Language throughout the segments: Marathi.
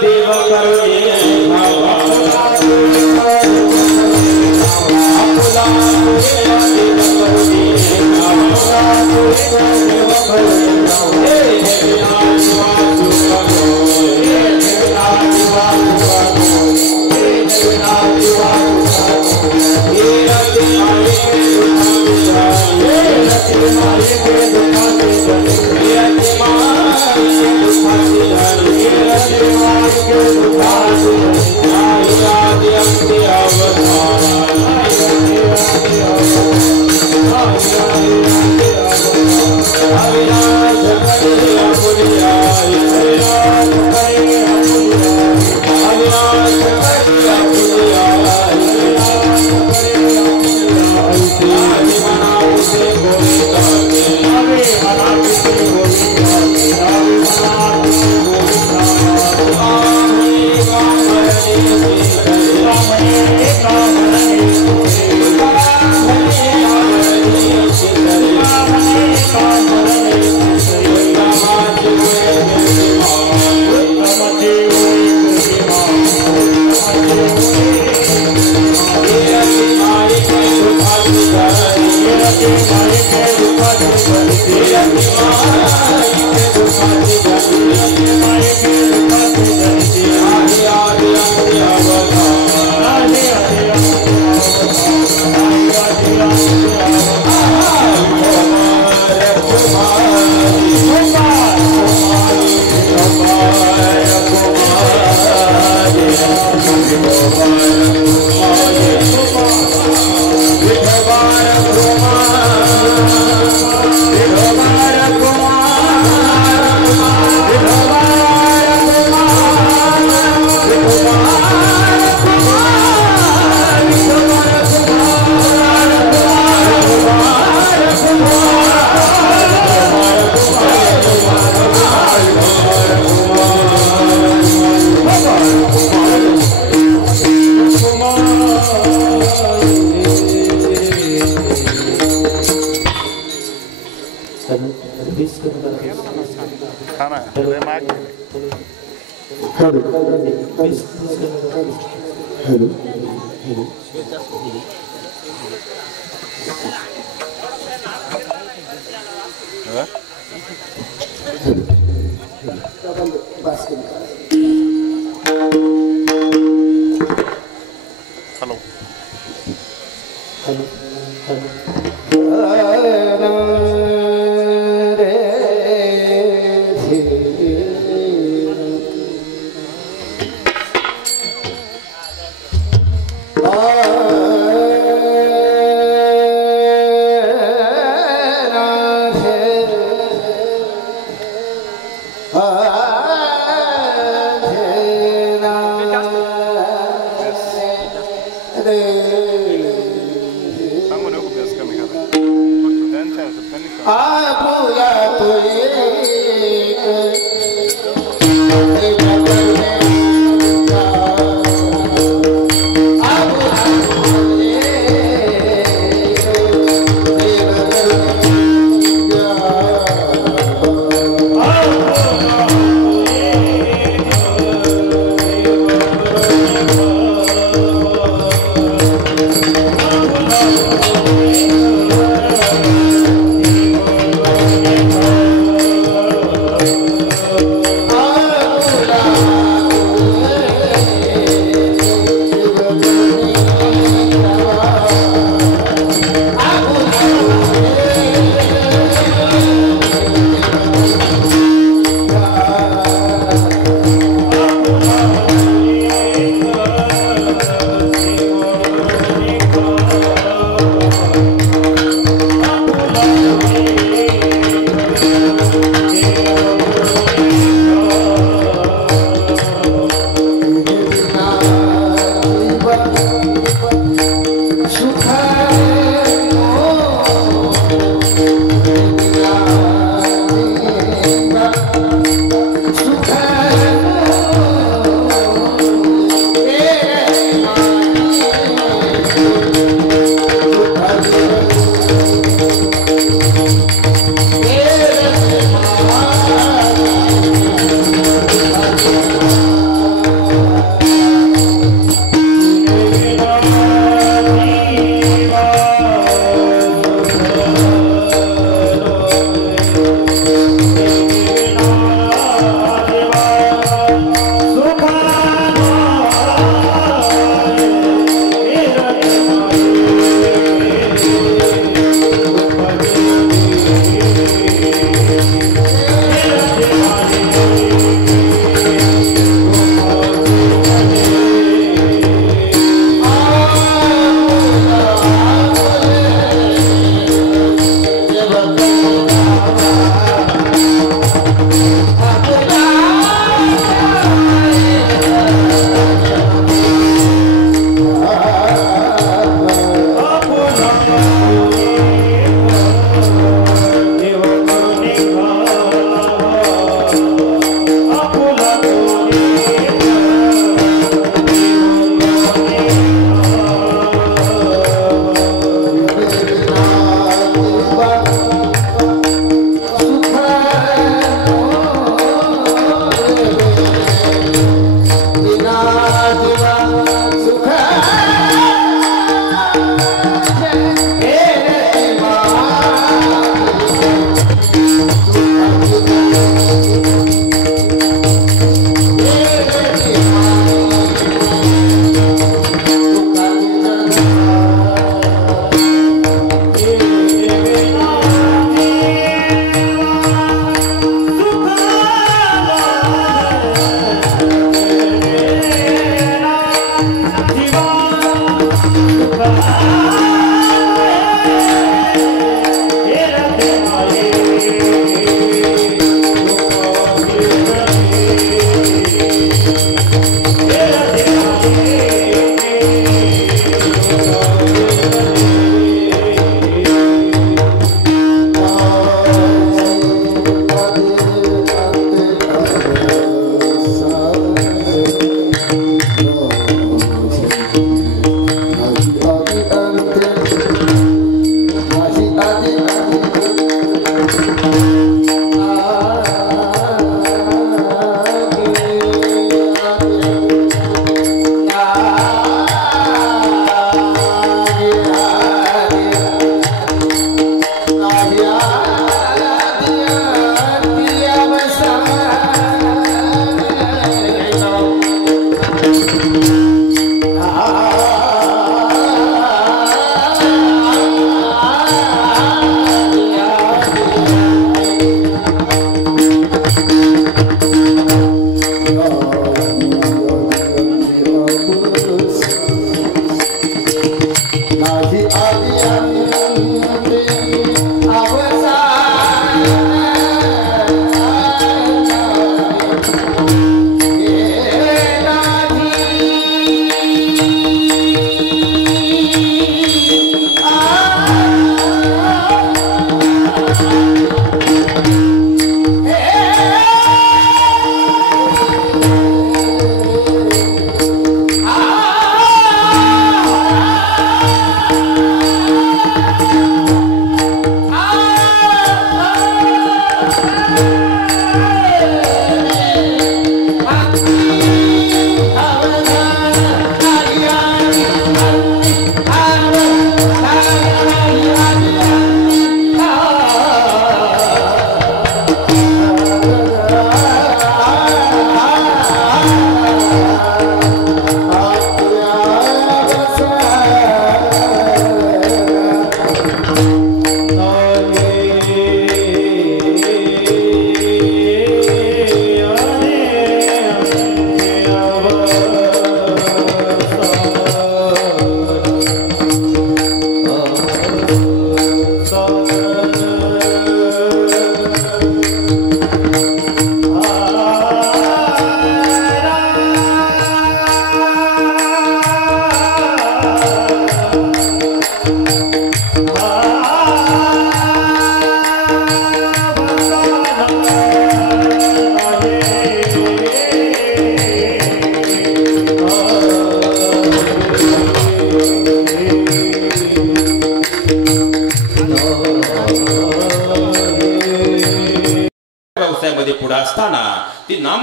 देव करुणे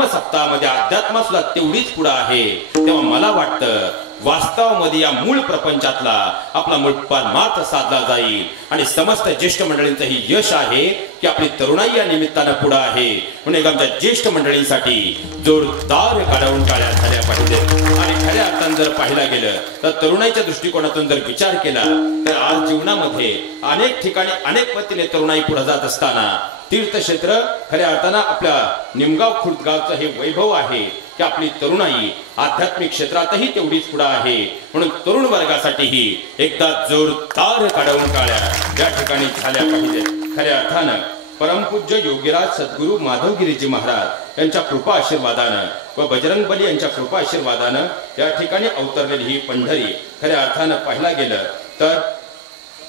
सप्ताहामध्ये अध्यात्म सुद्धा तेवढीच पुढे आहे। तेव्हा मला वाटतं वास्तवामध्ये या मूळ प्रपंचातला आपला मूळ परमार्थ साधला जाईल आणि समस्त ज्येष्ठ मंडळींचं ही यश आहे की आपली तरुणाई या निमित्तानं पुढे आहे। म्हणून आमच्या ज्येष्ठ मंडळींसाठी जोरदार काढवून टाळ्या झाल्या पाहिजेत। आणि खऱ्या अर्थानं जर पाहिला गेलं तर तरुणाईच्या दृष्टिकोनातून जर विचार केला तर आज जीवनामध्ये अनेक ठिकाणी अनेक पद्धतीने तरुणाई पुढे जात असताना तीर्थक्षेत्र खऱ्या अर्थानं आपल्या निमगाव खुर्द गावचं हे वैभव आहे की आपली तरुणाई आध्यात्मिक क्षेत्रातही तेवढीच पुढे आहे। म्हणून तरुण वर्गासाठीही एकदा जोरदार काढवून टाळ्या या ठिकाणी झाल्या पाहिजेत। खऱ्या अर्थानं परमपूज्य योगीराज सद्गुरू माधवगिरीजी महाराज यांच्या कृपा आशीर्वादानं व बजरंगबली यांच्या कृपा आशीर्वादानं या ठिकाणी अवतरलेली ही पंढरी खऱ्या अर्थानं पाहिला गेलं तर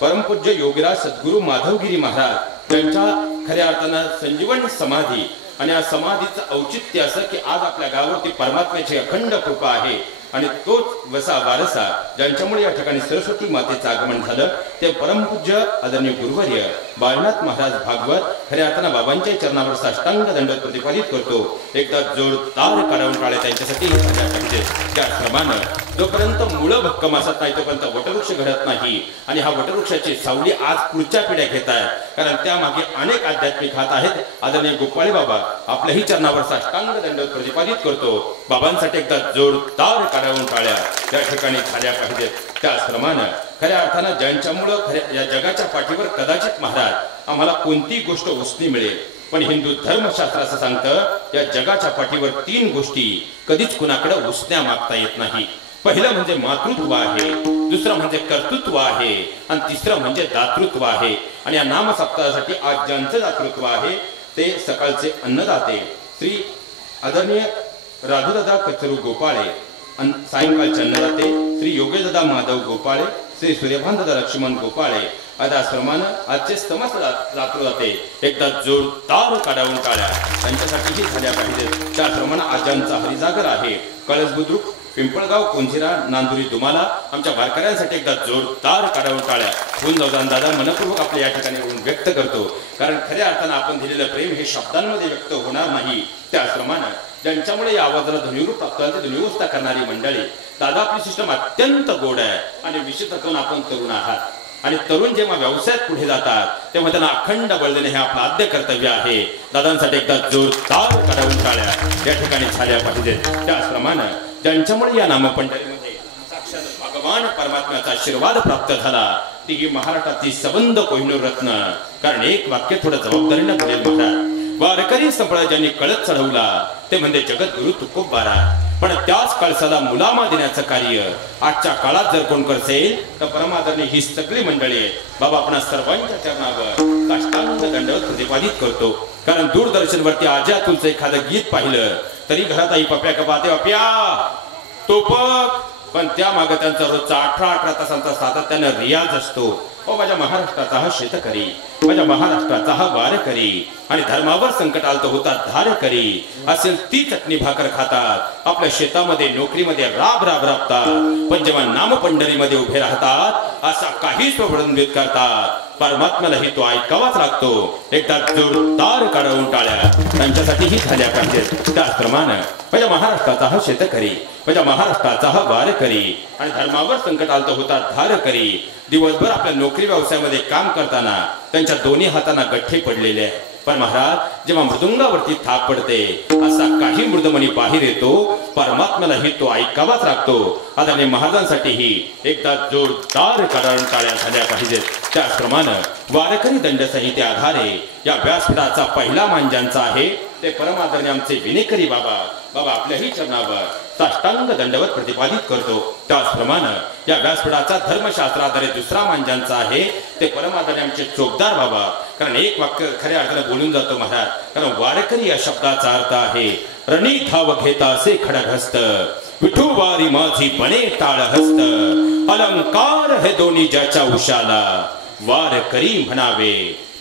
परमपूज्य योगीराज सद्गुरू माधवगिरी महाराज यांच्या खऱ्या अर्थानं संजीवन समाधी आणि या समाधीचं औचित्य असं की आज आपल्या गावावरती परमात्म्याची अखंड कृपा आहे आणि तोच वसा वारसा ज्यांच्यामुळे या ठिकाणी सरस्वती मातेचं आगमन झालं ते परमपूज्य आदरणीय गुरुवर्य बाळनाथ महाराज भागवत खऱ्या अर्थानं बाबांच्या चरणावर साष्टांग दंडवत प्रतिपादित करतो। एकदा जोरदार काढवून टाळ्या त्यांच्यासाठी झाल्या पाहिजे। त्याचप्रमाणे जोपर्यंत मुळं भक्कम असत नाही तोपर्यंत वटवृक्ष घडत नाही आणि हा वटवृक्षाची सावली आज पुढच्या पिढ्या घेत आहेत कारण त्यामागे अनेक आध्यात्मिक हात आहेत। आदरणीय गोपाळे बाबा आपल्याही चरणावर साष्टांग दंडवत प्रतिपादित करतो। बाबांसाठी एकदा जोरदार काढवून टाळ्या या ठिकाणी झाल्या पाहिजेत। त्याचप्रमाणे खऱ्या अर्थानं ज्यांच्यामुळं खऱ्या या जगाच्या पाठीवर कदाचित महाराज आम्हाला कोणती गोष्ट उसनी मिळेल पण हिंदू धर्मशास्त्र असं सांगतं या जगाच्या पाठीवर 3 गोष्टी कधीच कुणाकडे उसण्या मागता येत नाही। पहिलं म्हणजे मातृत्व आहे, दुसरं म्हणजे कर्तृत्व आहे आणि तिसरं म्हणजे दातृत्व आहे। आणि या नाम सप्ताहासाठी आज ज्यांचं दातृत्व आहे ते सकाळचे अन्नदाते श्री आदरणीय राधुदादा कचरू गोपाळे, सायंकाळचे अन्नदाते श्री योगेशदादा माधव गोपाळे, श्री सूर्यभानदादा लक्ष्मण गोपाळे त्याचप्रमाणे आजचे समस्त दातृदाते एकदा जोरदार काढवून टाळ्या त्यांच्यासाठीही झाल्या पाहिजेत। त्याचप्रमाणे आज ज्यांचा हरिजागर आहे कळस बुद्रुक पिंपळगाव कोंझिरा नांदुरी दुमाला आमच्या वारकऱ्यांसाठी एकदा जोरदार काढवून टाळ्या होऊन दादा मनपूर्वक आपल्या या ठिकाणी व्यक्त करतो कारण खऱ्या अर्थानं आपण दिलेलं प्रेम हे शब्दांमध्ये व्यक्त होणार नाही। त्याचप्रमाणे ज्यांच्यामुळे या आवाजाला ध्वनिरूप प्राप्तांची ध्वनिवस्था करणारी मंडळी दादा आपली सिस्टम अत्यंत गोड आहे आणि विशेषतः आपण तरुण आहात आणि तरुण जेव्हा व्यवसायात पुढे जातात तेव्हा त्यांना अखंड बळ देणे हे आपलं आद्य कर्तव्य आहे। दादांसाठी एकदा जोरदार काढवून टाळ्या या ठिकाणी झाल्या पाहिजेत। त्याचप्रमाणे ज्यांच्यामुळे या नामपंढरीमध्ये साक्षात भगवान परमात्म्याचा आशीर्वाद प्राप्त झाला ती ही महाराष्ट्राची सबंध कोहिनूर रत्न। कारण एक वाक्य थोडं जबाबदारीने बोलेल महाराज वारकरी संप्रदायाने कळस चढवला ते म्हणजे जगद्गुरु तुकोबारा पण त्याच कळसाला मुलामा देण्याचं कार्य आजच्या काळात जर कोण करसेल तर परमादरणी ही सगळी मंडळी बाबा आपण सर्वांच्या चरणावर साष्टांग दंडवत प्रतिपादित करतो। कारण दूरदर्शनवरती आज्या तुलचं एखादं गीत पाहिलं तरी घरात आई पप्या का पाहते पप्या तोपक पण त्या मागे त्यांचा रोजचा 18 तासांचा सातत्यानं रियाज असतो। माझ्या महाराष्ट्राचा हा शेतकरी, माझ्या महाराष्ट्राचा हा वारकरी आणि धर्मावर संकट आलं तर होता धारकरी असेल ती चटणी भाकर खातात आपल्या शेतामध्ये नोकरीमध्ये राब राबतात पण जेव्हा नामपंढरीमध्ये उभे राहतात असा काही स्ववृंदित करतात परमात्म्यालाही तो ऐकावाच लागतो। एकदा जोरदार काढवून टाळ्या त्यांच्यासाठीही झाल्या पाहिजेत। त्याचप्रमाणे माझ्या महाराष्ट्राचा हा शेतकरी, माझ्या महाराष्ट्राचा हा वारकरी आणि धर्मावर संकट आलं तर होता धारकरी दिवसभर आपल्या नोकरी व्यवसायामध्ये काम करताना त्यांच्या दोन्ही हातांना गठ्ठे पडलेले आहे पण महाराज जेव्हा मृदुंगावरती थाप पडते असा काही मृदमणी बाहेर येतो परमात्म्यालाही तो ऐकावाच लागतो। आदरणीय महाराजांसाठीही एकदा जोरदार काढवून टाळ्या झाल्या पाहिजेत। त्याचप्रमाणे वारकरी दंड संहिते आधारे या व्यासपीठाचा पहिला मान ज्यांचा आहे ते परमादरणीय आमचे विनेकरी बाबा आपल्याही चरणावर साष्टांग दंडवत प्रतिपादित करतो. त्याचप्रमाणे या व्यासपीठाचा धर्मशास्त्र आधारित दुसरा मान ज्यांचा आहे ते परमादरणी आमचे चोपदार बाबा. कारण एक वाक्य खऱ्या अर्थाने बोलून जातो महाराज. कारण वारकरी या शब्दाचा अर्थ आहे रणी धाव घेता असे खडगहस्त, विठुवारी माझी बने टाळहस्त, अलंकार हे दोन्ही ज्याच्या उशाला, वारकरी म्हणावे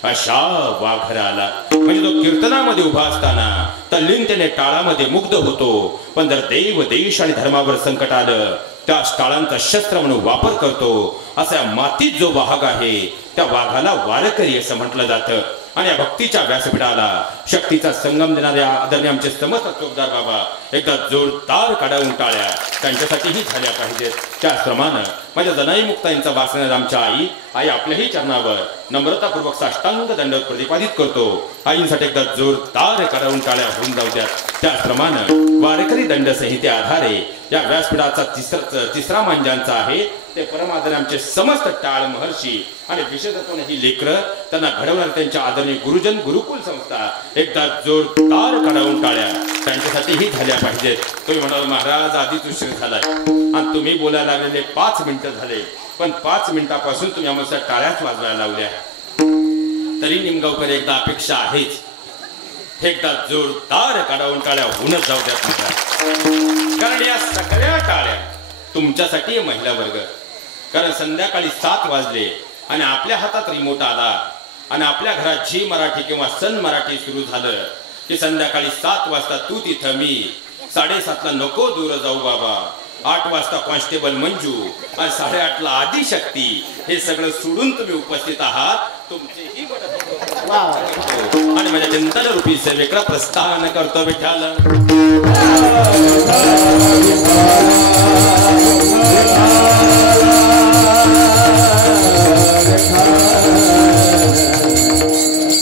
अशा वाघराला. म्हणजे तो कीर्तनामध्ये उभा असताना तल्लीनतेने टाळामध्ये मुग्ध होतो, पण जर देव देश आणि धर्मावर संकट आलं त्या टाळांचा शस्त्र म्हणून वापर करतो. असा मातीत जो वाहक आहे त्या वाघाला वारकरी असं म्हटलं जातं. आणि या भक्तीच्या व्यासपीठाला शक्तीचा संगम देणाऱ्या आदरणीय आमचे समस्त चोपदार बाबा एकदा जोरदार काढावून टाळ्या त्यांच्यासाठीही झाल्या पाहिजेत. त्याचप्रमाणे माझ्या जनाई मुक्ताईंचा वासनार आमच्या आई आपल्याही चरणावर नम्रतापूर्वक साष्टांग दंडवत प्रतिपादित करतो. आईंसाठी एकदा जोरदार काढावून टाळ्या होऊन जाऊ द्या. त्याचप्रमाणे वारकरी दंड संहिते आधारे या व्यासपीठाचा तिसरा मान ज्यांचा आहे ते परमादर आमचे समस्त टाळ महर्षी आणि विशेषत्वाने ही लेकरं त्यांना घडवणार त्यांच्या आदरणीय गुरुजन गुरुकुल संस्था एकदा जोरदार काढावून टाळ्या त्यांच्यासाठीही झाल्या पाहिजेत. तुम्ही म्हणाल महाराज आधीच उशीर झालाय आणि तुम्ही बोलायला लागलेले 5 मिनिटं झाले, पण 5 मिनिटापासून तुम्ही आम्हाला टाळ्याच वाजवायला लावल्या. तरी निमगावकर एकदा अपेक्षा आहेच, एकदा जोरदार काढावून टाळ्या होऊनच जाऊ द्यात महाराज. कारण या सगळ्या टाळ्या तुमच्यासाठी महिला वर्ग. कारण संध्याकाळी 7 वाजले आणि आपल्या हातात रिमोट आला आणि आपल्या घरात झी मराठी किंवा सन मराठी सुरू झालं की संध्याकाळी 7 वाजता तू तिथं मी, 7:30ला नको दूर जाऊ बाबा, 8 वाजता कॉन्स्टेबल मंजू आणि 8:30ला आदिशक्ती, हे सगळं सोडून तुम्ही उपस्थित आहात. तुमचेही आणि माझ्या चिंतन रूपी सेवेकडे प्रस्थान करतो विठ्ठल.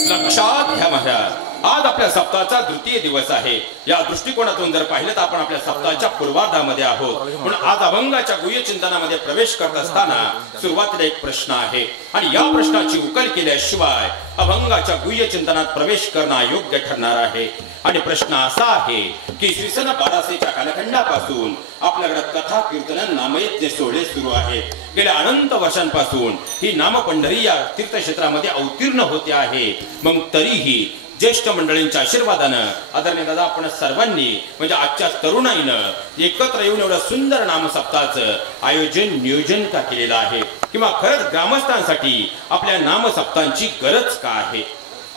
लक्षात घ्या महाराज, आज आपल्या सप्ताहाचा द्वितीय दिवस आहे. या दृष्टिकोनातून जर पाहिलं तर आपण आपल्या सप्ताहाच्या पूर्वार्धामध्ये आहोत. म्हणून आज अभंगाच्या गुह्य चिंतनामध्ये प्रवेश करत असताना सुरुवातीला एक प्रश्न आहे आणि या प्रश्नाची उकल केल्याशिवाय अभंगाच्या गुह्य चिंतनात प्रवेश करणं योग्य ठरणार आहे. आणि प्रश्न असा आहे की इसवी सन 1200च्या कालखंडापासून आपल्याकडे कथा कीर्तन नामयज्ञ सोहळे सुरू आहेत. गेल्या अनंत वर्षांपासून ही नामपंढरी या तीर्थक्षेत्रामध्ये अवतीर्ण होते आहे. मग तरीही ज्येष्ठ मंडळींच्या आशीर्वादानं आदरणीय दादा आपण सर्वांनी म्हणजे आजच्या तरुणाईनं एकत्र येऊन एवढं सुंदर नामसप्ताहाचं आयोजन नियोजन का केलेलं आहे, किंवा खरंच ग्रामस्थांसाठी आपल्या नामसप्ताहांची गरज का आहे.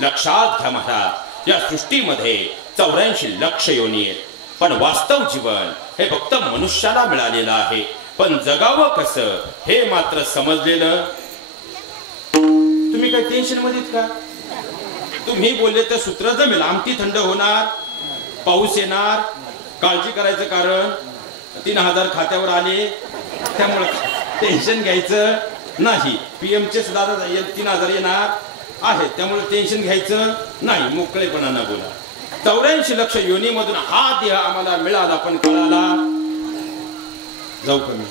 लक्षात घ्या महाराज, या सृष्टीमध्ये 84 लक्ष योनी आहेत, पण वास्तव जीवन हे फक्त मनुष्याला मिळालेलं आहे. पण जगावं कसं हे मात्र समजलेलं. तुम्ही काही टेन्शन मध्ये का? तुम्ही बोलले तर सूत्र जमेल. आमटी थंड होणार, पाऊस येणार, काळजी करायचं कारण 3000 खात्यावर आले त्यामुळे टेन्शन घ्यायचं नाही. PM चे सुद्धा 3000 येणार आहेत त्यामुळे टेन्शन घ्यायचं नाही. मोकळेपणानं बोला. 84 लक्ष योनीमधून हा देह आम्हाला मिळाला, पण कळाला जाऊ कमी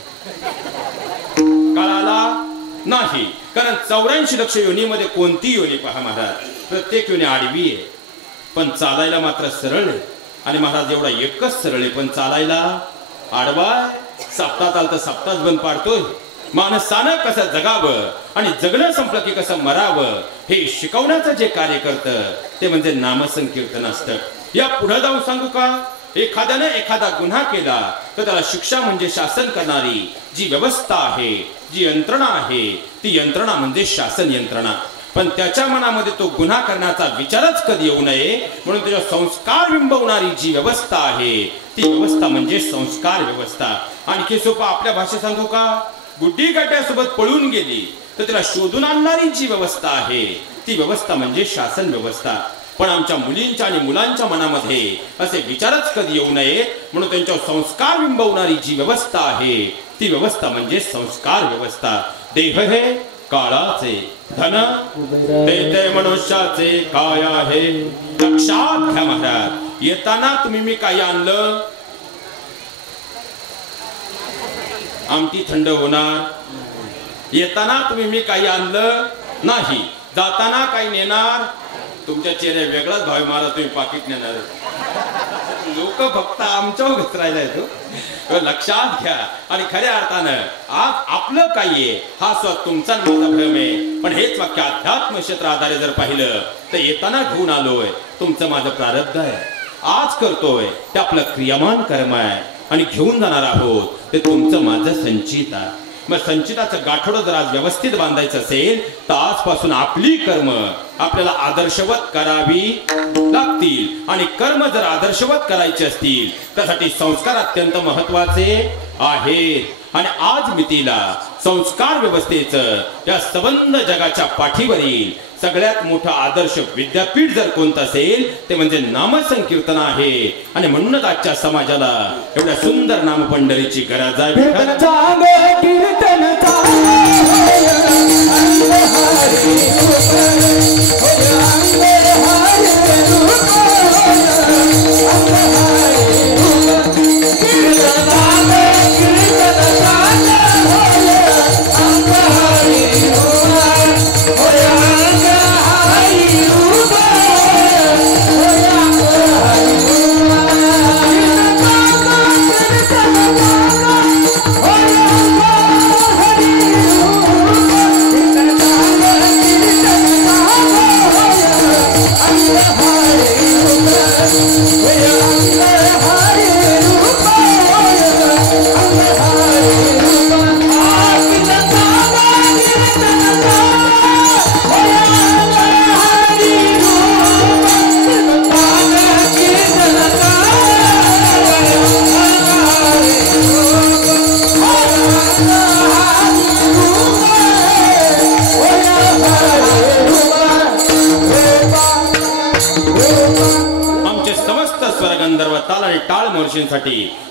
कळाला नाही. कारण 84 लक्ष योनीमध्ये कोणती योनी पहा महाराज, प्रत्येक योनी आडवी आहे पण चालायला मात्र सरळ आहे. आणि महाराज एवढा एकच सरळ आहे पण चालायला आडवा. सप्ताहात आलं तर सप्ताह बंद पाडतोय. माणसानं कसं जगावं आणि जगणं संपलं की कसं मरावं हे शिकवण्याचं जे कार्य करतं ते म्हणजे नामसंकीर्तन असतं. या पुढे जाऊन सांगू का, एखाद्याने एखादा गुन्हा केला तर त्याला शिक्षा म्हणजे शासन करणारी जी व्यवस्था आहे, जी यंत्रणा आहे, ती यंत्रणा म्हणजे शासन यंत्रणा. पण त्याच्या मनामध्ये तो गुन्हा करण्याचा विचारच कधी येऊ नये म्हणून त्याच्या संस्कार बिंबवणारी जी व्यवस्था आहे ती व्यवस्था म्हणजे संस्कार व्यवस्था. आणखी सोपा आपल्या भाषेत सांगू का, गुड्डी गाट्यासोबत पळून गेली तर त्याला शोधून आणणारी जी व्यवस्था आहे ती व्यवस्था म्हणजे शासन व्यवस्था. पण आमच्या मुलींच्या आणि मुलांच्या मनामध्ये असे विचारच कधी येऊ नये म्हणून त्यांच्या संस्कार बिंबवणारी जी व्यवस्था आहे ती व्यवस्था म्हणजे संस्कार व्यवस्था. देह हे काळाचे, धन देते मनुष्याचे काय आहे. लक्षात घ्या महाराज, येताना तुम्ही मी काही आणलं, आमटी थंड होणार. येताना तुम्ही मी काही आणलं नाही, जाताना काही नेणार. तुमच्या चेहऱ्या वेगळाच भाव मारा, तुम्ही पाकिट नेणार. लोक फक्त आमच्यावर घसरायला येतो लक्षात घ्या. आणि खऱ्या अर्थानं आज आपलं काय आहे हा स्वतः तुमचा माझा भ्रम आहे. पण हेच वाक्य अध्यात्म क्षेत्र आधारे जर पाहिलं तर येताना घेऊन आलोय तुमचं माझं प्रारब्ध आहे. आज करतोय ते आपलं क्रियामान कर्म आहे आणि घेऊन जाणार आहोत ते तुमचं माझं संचित आहे. मग संचिताचं गाठोडं जर आज व्यवस्थित बांधायचं असेल तर आजपासून आपली कर्म आपल्याला आदर्शवत करावी लागतील. आणि कर्म जर आदर्शवत करायचे असतील त्यासाठी संस्कार अत्यंत महत्वाचे आहेत. आणि आज मितीला संस्कार व्यवस्थेचं या संबंध जगाच्या पाठीवरील सगळ्यात मोठं आदर्श विद्यापीठ जर कोणतं असेल ते म्हणजे नामसंकीर्तन आहे. आणि म्हणूनच आजच्या समाजाला एवढ्या सुंदर नामपंढरीची गरज आहे.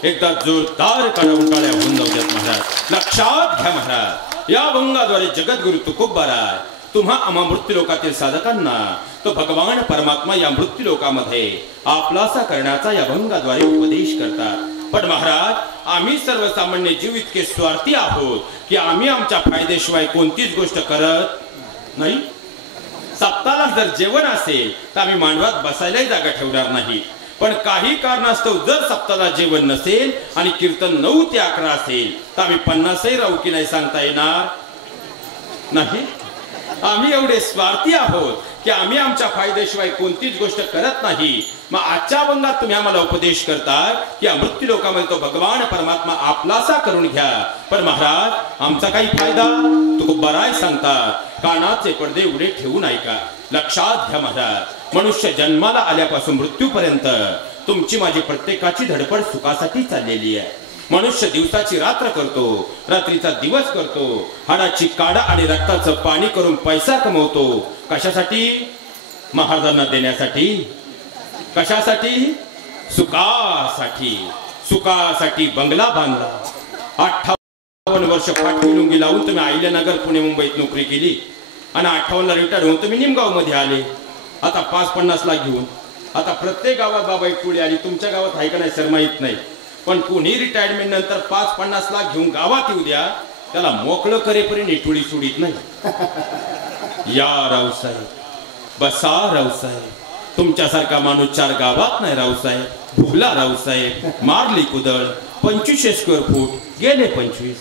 एकदा जोरदार काळ्या होऊन जाऊयात महाराज. लक्षात घ्या महाराज या भंगाद्वारे जगद्गुरु तुकोबाराय तुम्हा आम्हा मृत्यूलोकातील साधकांना तो भगवान परमात्मा या मृत्यूलोकामध्ये आपलासा करण्याचा या भंगाद्वारे उपदेश करतात. पण महाराज आम्ही सर्वसामान्य जीव इतके स्वार्थी आहोत की आम्ही आमच्या फायदेशिवाय कोणतीच गोष्ट करत नाही. सप्ताहाला जर जेवण असेल तर आम्ही मांडवात बसायलाही जागा ठेवणार नाही. पण काही कारणास्तव जर सप्ताहाला जेवण नसेल आणि कीर्तन 9 ते 11 असेल तर आम्ही 50ही राहू की नाही सांगता येणार नाही. आम्ही एवढे स्वार्थी आहोत की आम्ही आमच्या फायद्याशिवाय कोणतीच गोष्ट करत नाही. मग आजच्या भंगात तुम्ही आम्हाला उपदेश करता की मृत्यू लोकामध्ये तो भगवान परमात्मा आपलासा करून घ्या. पण महाराज आमचा काही फायदा तुकोबाराय सांगतात कानाचे पडदे उडे ठेवून ऐका. लक्षात घ्या महाराज मनुष्य जन्माला आल्यापासून मृत्यूपर्यंत तुमची माझी प्रत्येकाची धडपड सुखासाठी चाललेली आहे. मनुष्य दिवसाची रात्र करतो, रात्रीचा दिवस करतो, हाडाची काडा आणि रक्ताचं पाणी करून पैसा कमवतो. कशासाठी? महाराजांना देण्यासाठी. कशासाठी? सुखासाठी. सुखासाठी बंगला बांधला. 58 वर्ष पाठवी लुंगी लावून तुम्ही अहिल्यानगर पुणे मुंबईत नोकरी केली आणि 58ला रिटायर होऊन तुम्ही निमगाव मध्ये आले. आता 5-50 लाख घेऊन आता प्रत्येक गावात बाबा एक टोळी आली. तुमच्या गावात आहे का नाही सर माहित नाही. पण कुणी रिटायरमेंट नंतर 5-50 लाख घेऊन गावात येऊ द्या त्याला मोकळं करेपर्यंत टोळी सोडित नाही. या रावसाहेब बसा रावसाहेब तुमच्यासारखा माणूस 4 गावात नाही रावसाहेब. भुगला रावसाहेब मारली कुदळ 2500 स्क्वेअर फूट गेले 25.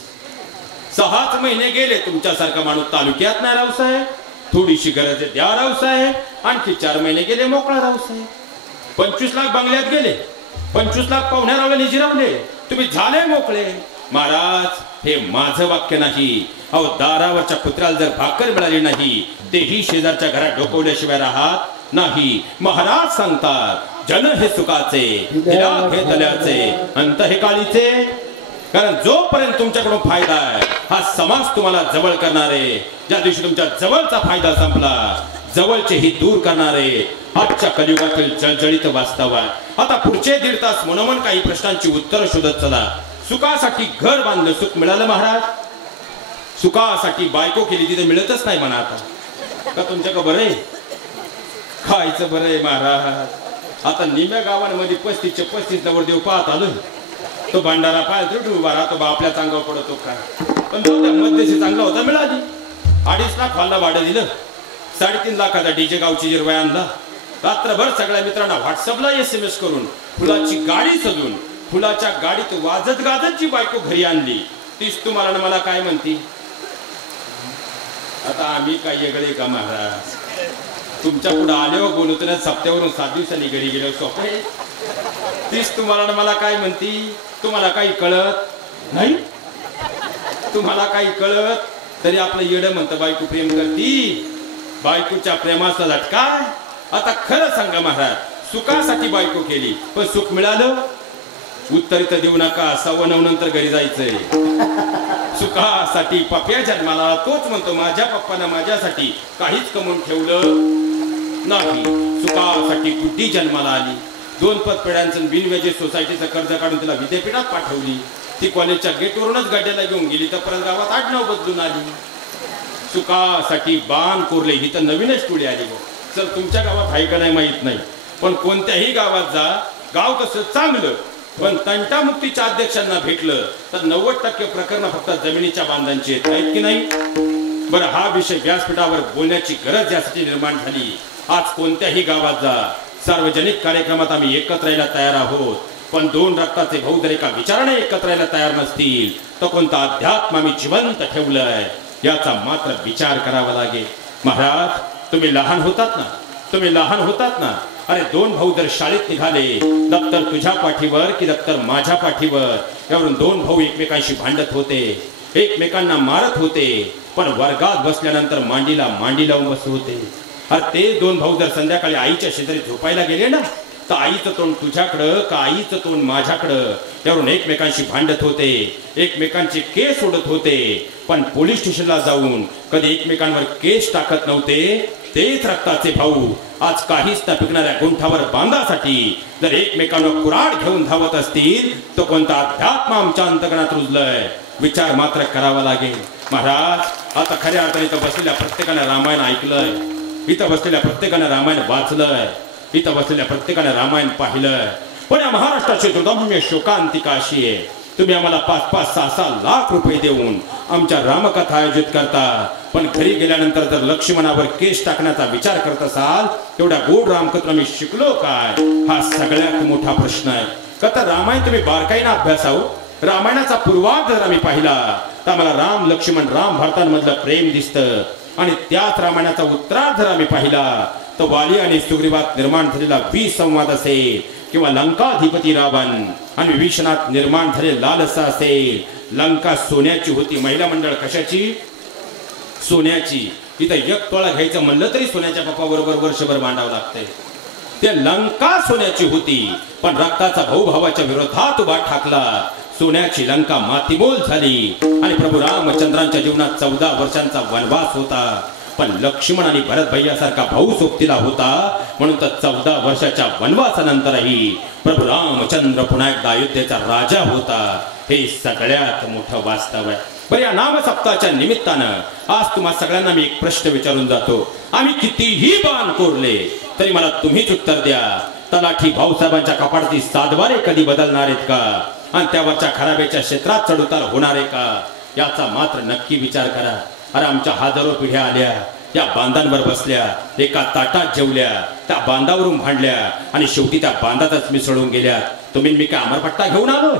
6 महिने गेले तुमच्यासारखा माणूस तालुक्यात नाही रावसाहेब. थोडीशी गरज आहे द्या रावसाहेब. आणखी 4 महिने गेले मोकळा रावसाहेब. 25 लाख बंगल्यात गेले, 25 लाख पाहुण्या रावले निजिरावले, तुम्ही झाले मोकळे. महाराज हे माझं वाक्य नाही. अहो दारावरच्या कुत्र्याला जर भाकर मिळाली नाही तेही शेजारच्या घरात डोकवल्याशिवाय राहत नाही. महाराज सांगतात जन हे सुखाचे हे तल्याचे अंत हे काळीचे. कारण जोपर्यंत तुमच्याकडून फायदा आहे हा समाज तुम्हाला जवळ करणारे. ज्या दिवशी तुमच्या जवळचा फायदा संपला जवळचे ही दूर करणारे आजच्या कलियुगातील जळजळीत वास्तव आहे. आता पुढचे 1.5 तास मनोमन काही प्रश्नांची उत्तर शोधत चला. सुखासाठी घर बांधलं सुख मिळालं महाराज. सुखासाठी बायको केली तिथे मिळतच नाही म्हणा. आता का तुमच्याकडे बरं आहे खायचं बरं आहे महाराज. आता निम्या गावांमध्ये 35 नवरदेव पाहत आलो. तो भांडारा पाहिजे उभा राहतो बा आपल्या चांगला पडतो काय. पण मध्यशी चांगला होता मिळाली. 2.5 लाख वाला भाडं दिलं. 3.5 लाखाचा डीजे गावची जिरवाय आणला. रात्रभर सगळ्या मित्रांना व्हॉट्सअपला SMS करून फुलाची गाडी सजून फुलाच्या गाडीत वाजत गाजत जी बायको घरी आणली तीच तुम्हाला आणि मला काय म्हणती? आता आम्ही काय वेगळे का महाराज? तुमच्या पुढे आल्यावर बोलवतो ना, सप्त्यावरून 7 दिवसांनी घरी गेलो सोपे. तीच तुम्हाला आणि मला काय म्हणती? तुम्हाला काही कळत नाही? तुम्हाला काही कळत तरी आपलं येडं म्हणतं बायको प्रेम करती. बायकोच्या प्रेमाचा झटका. आता खरं सांगा महाराज, सुखासाठी बायको केली पण सुख मिळालं? उत्तर तर देऊ नका, 9:15 नंतर घरी जायचंय. सुखासाठी पप्या जन्माला तोच म्हणतो माझ्या पप्पानं माझ्यासाठी काहीच कमवून ठेवलं नाही. सुखासाठी बुद्धी जन्माला आली. 2 पतपेढ्यांचं बिनव्याजी सोसायटीचं कर्ज काढून तिला विद्यापीठात पाठवली. ती कॉलेजच्या गेटवरूनच गड्ड्याला घेऊन गेली तर परत गावात 8-9 बदलून आली. सुखासाठी बाण कोरले ही तर नवीनच टोळी आली. सर तुमच्या गावात आहे का नाही माहित नाही, पण कोणत्याही गावात जा, गाव कसं चांगलं पण तंटामुक्तीच्या अध्यक्षांना भेटलं तर 90% प्रकरण फक्त जमिनीच्या बांधांची आहेत की नाही? बरं, हा विषय व्यासपीठावर बोलण्याची गरज यासाठी निर्माण झाली. आज कोणत्याही गावात जा, सार्वजनिक कार्यक्रमात आम्ही एकत्र यायला तयार आहोत, पण 2 रक्ताचे भाऊ जर एका विचाराने एकत्र यायला तयार नसतील तर कोणता अध्यात्म आम्ही जिवंत ठेवलंय याचा मात्र विचार करावा लागेल. महाराज तुम्ही लहान होतात ना, तुम्ही लहान होतात ना, अरे 2 भाऊ जर शाळेत निघाले, दप्तर तुझ्या पाठीवर की दप्तर माझ्या पाठीवर यावरून 2 भाऊ एकमेकांशी भांडत होते, एकमेकांना मारत होते, पण वर्गात बसल्यानंतर मांडीला मांडी लावून बसत होते. अरे ते 2 भाऊ जर संध्याकाळी आईच्या शेजारी झोपायला गेले ना तर आईचं तोंड तुझ्याकडं का आईचं तोंड माझ्याकडं यावरून एकमेकांशी भांडत होते, एकमेकांचे केस ओढत होते, पण पोलीस स्टेशनला जाऊन कधी एकमेकांवर केस टाकत नव्हते. तेच रक्ताचे भाऊ आज काहीच न पिकणाऱ्या गुंठावर बांधासाठी जर एकमेकांवर कुऱ्हाड घेऊन धावत असतील तर कोणता अध्यात्म आमच्या अंतकरणात रुजलंय विचार मात्र करावा लागेल. महाराज आता खऱ्या अर्थाने इथं बसलेल्या प्रत्येकाने रामायण ऐकलंय, इथं बसलेल्या प्रत्येकाने रामायण वाचलंय, इथं बसलेल्या प्रत्येकाने रामायण पाहिलंय, पण या महाराष्ट्राची दुर्दम्य शोकांतिका अशी आहे, तुम्ही आम्हाला 5-5, 6-6 लाख रुपये देऊन आमच्या रामकथा आयोजित करता, पण घरी गेल्यानंतर जर लक्ष्मणावर केस टाकण्याचा विचार करत असाल तेवढ्या गोड रामकथा मी शिकलो काय? हा सगळ्यात मोठा प्रश्न आहे. का तर रामायण तुम्ही बारकाईने अभ्यासाव, रामायणाचा पूर्वार्ध जर आम्ही पाहिला तर आम्हाला राम लक्ष्मण राम भारतांमधलं प्रेम दिसतं, आणि त्याच रामायणाचा उत्तरार्ध जर आम्ही पाहिला तर वाली आणि सुग्रीवात निर्माण झालेला विसंवाद असेल किंवा लंकाधिपती रावण आणि विभीषणात निर्माण झाले लालसा असेल. लंका सोन्याची होती, महिला मंडळ कशाची? सोन्याची. इथं 1 तोळा घ्यायचं म्हणलं तरी सोन्याच्या पप्पाबरोबर वर्षभर मांडावं लागतंय. ते लंका सोन्याची होती, पण रक्ताचा भाऊ भावाच्या विरोधात उभा ठाकला. सोन्याची लंका मातीमोल झाली आणि प्रभू रामचंद्रांच्या जीवनात 14 वर्षांचा वनवास होता, पण लक्ष्मण आणि भरत भैयासारखा भाऊ सोबतीला होता, म्हणून तर 14 वर्षाच्या वनवासानंतरही प्रभू रामचंद्र पुन्हा एकदा अयोध्येचा राजा होता. हे सगळ्यात मोठं वास्तव आहे. बरं, या नाम सप्ताहाच्या निमित्तानं आज तुम्हा सगळ्यांना मी एक प्रश्न विचारून जातो. आम्ही कितीही बाण कोरले तरी मला तुम्हीच उत्तर द्या, तलाठी भाऊसाहेबांच्या कपाटाची 7 द्वारे कधी बदलणार आहेत का? आणि त्यावरच्या खराबेच्या क्षेत्रात चढउतार होणार आहे का? याचा मात्र नक्की विचार करा. अरे आमच्या हजारो पिढ्या आल्या, त्या बांधांवर बसल्या, एका ताटात जेवल्या, त्या बांधावरून भांडल्या आणि शेवटी त्या बांधातच मिसळून गेल्या. तुम्ही मी काय अमरपट्टा घेऊन आलो?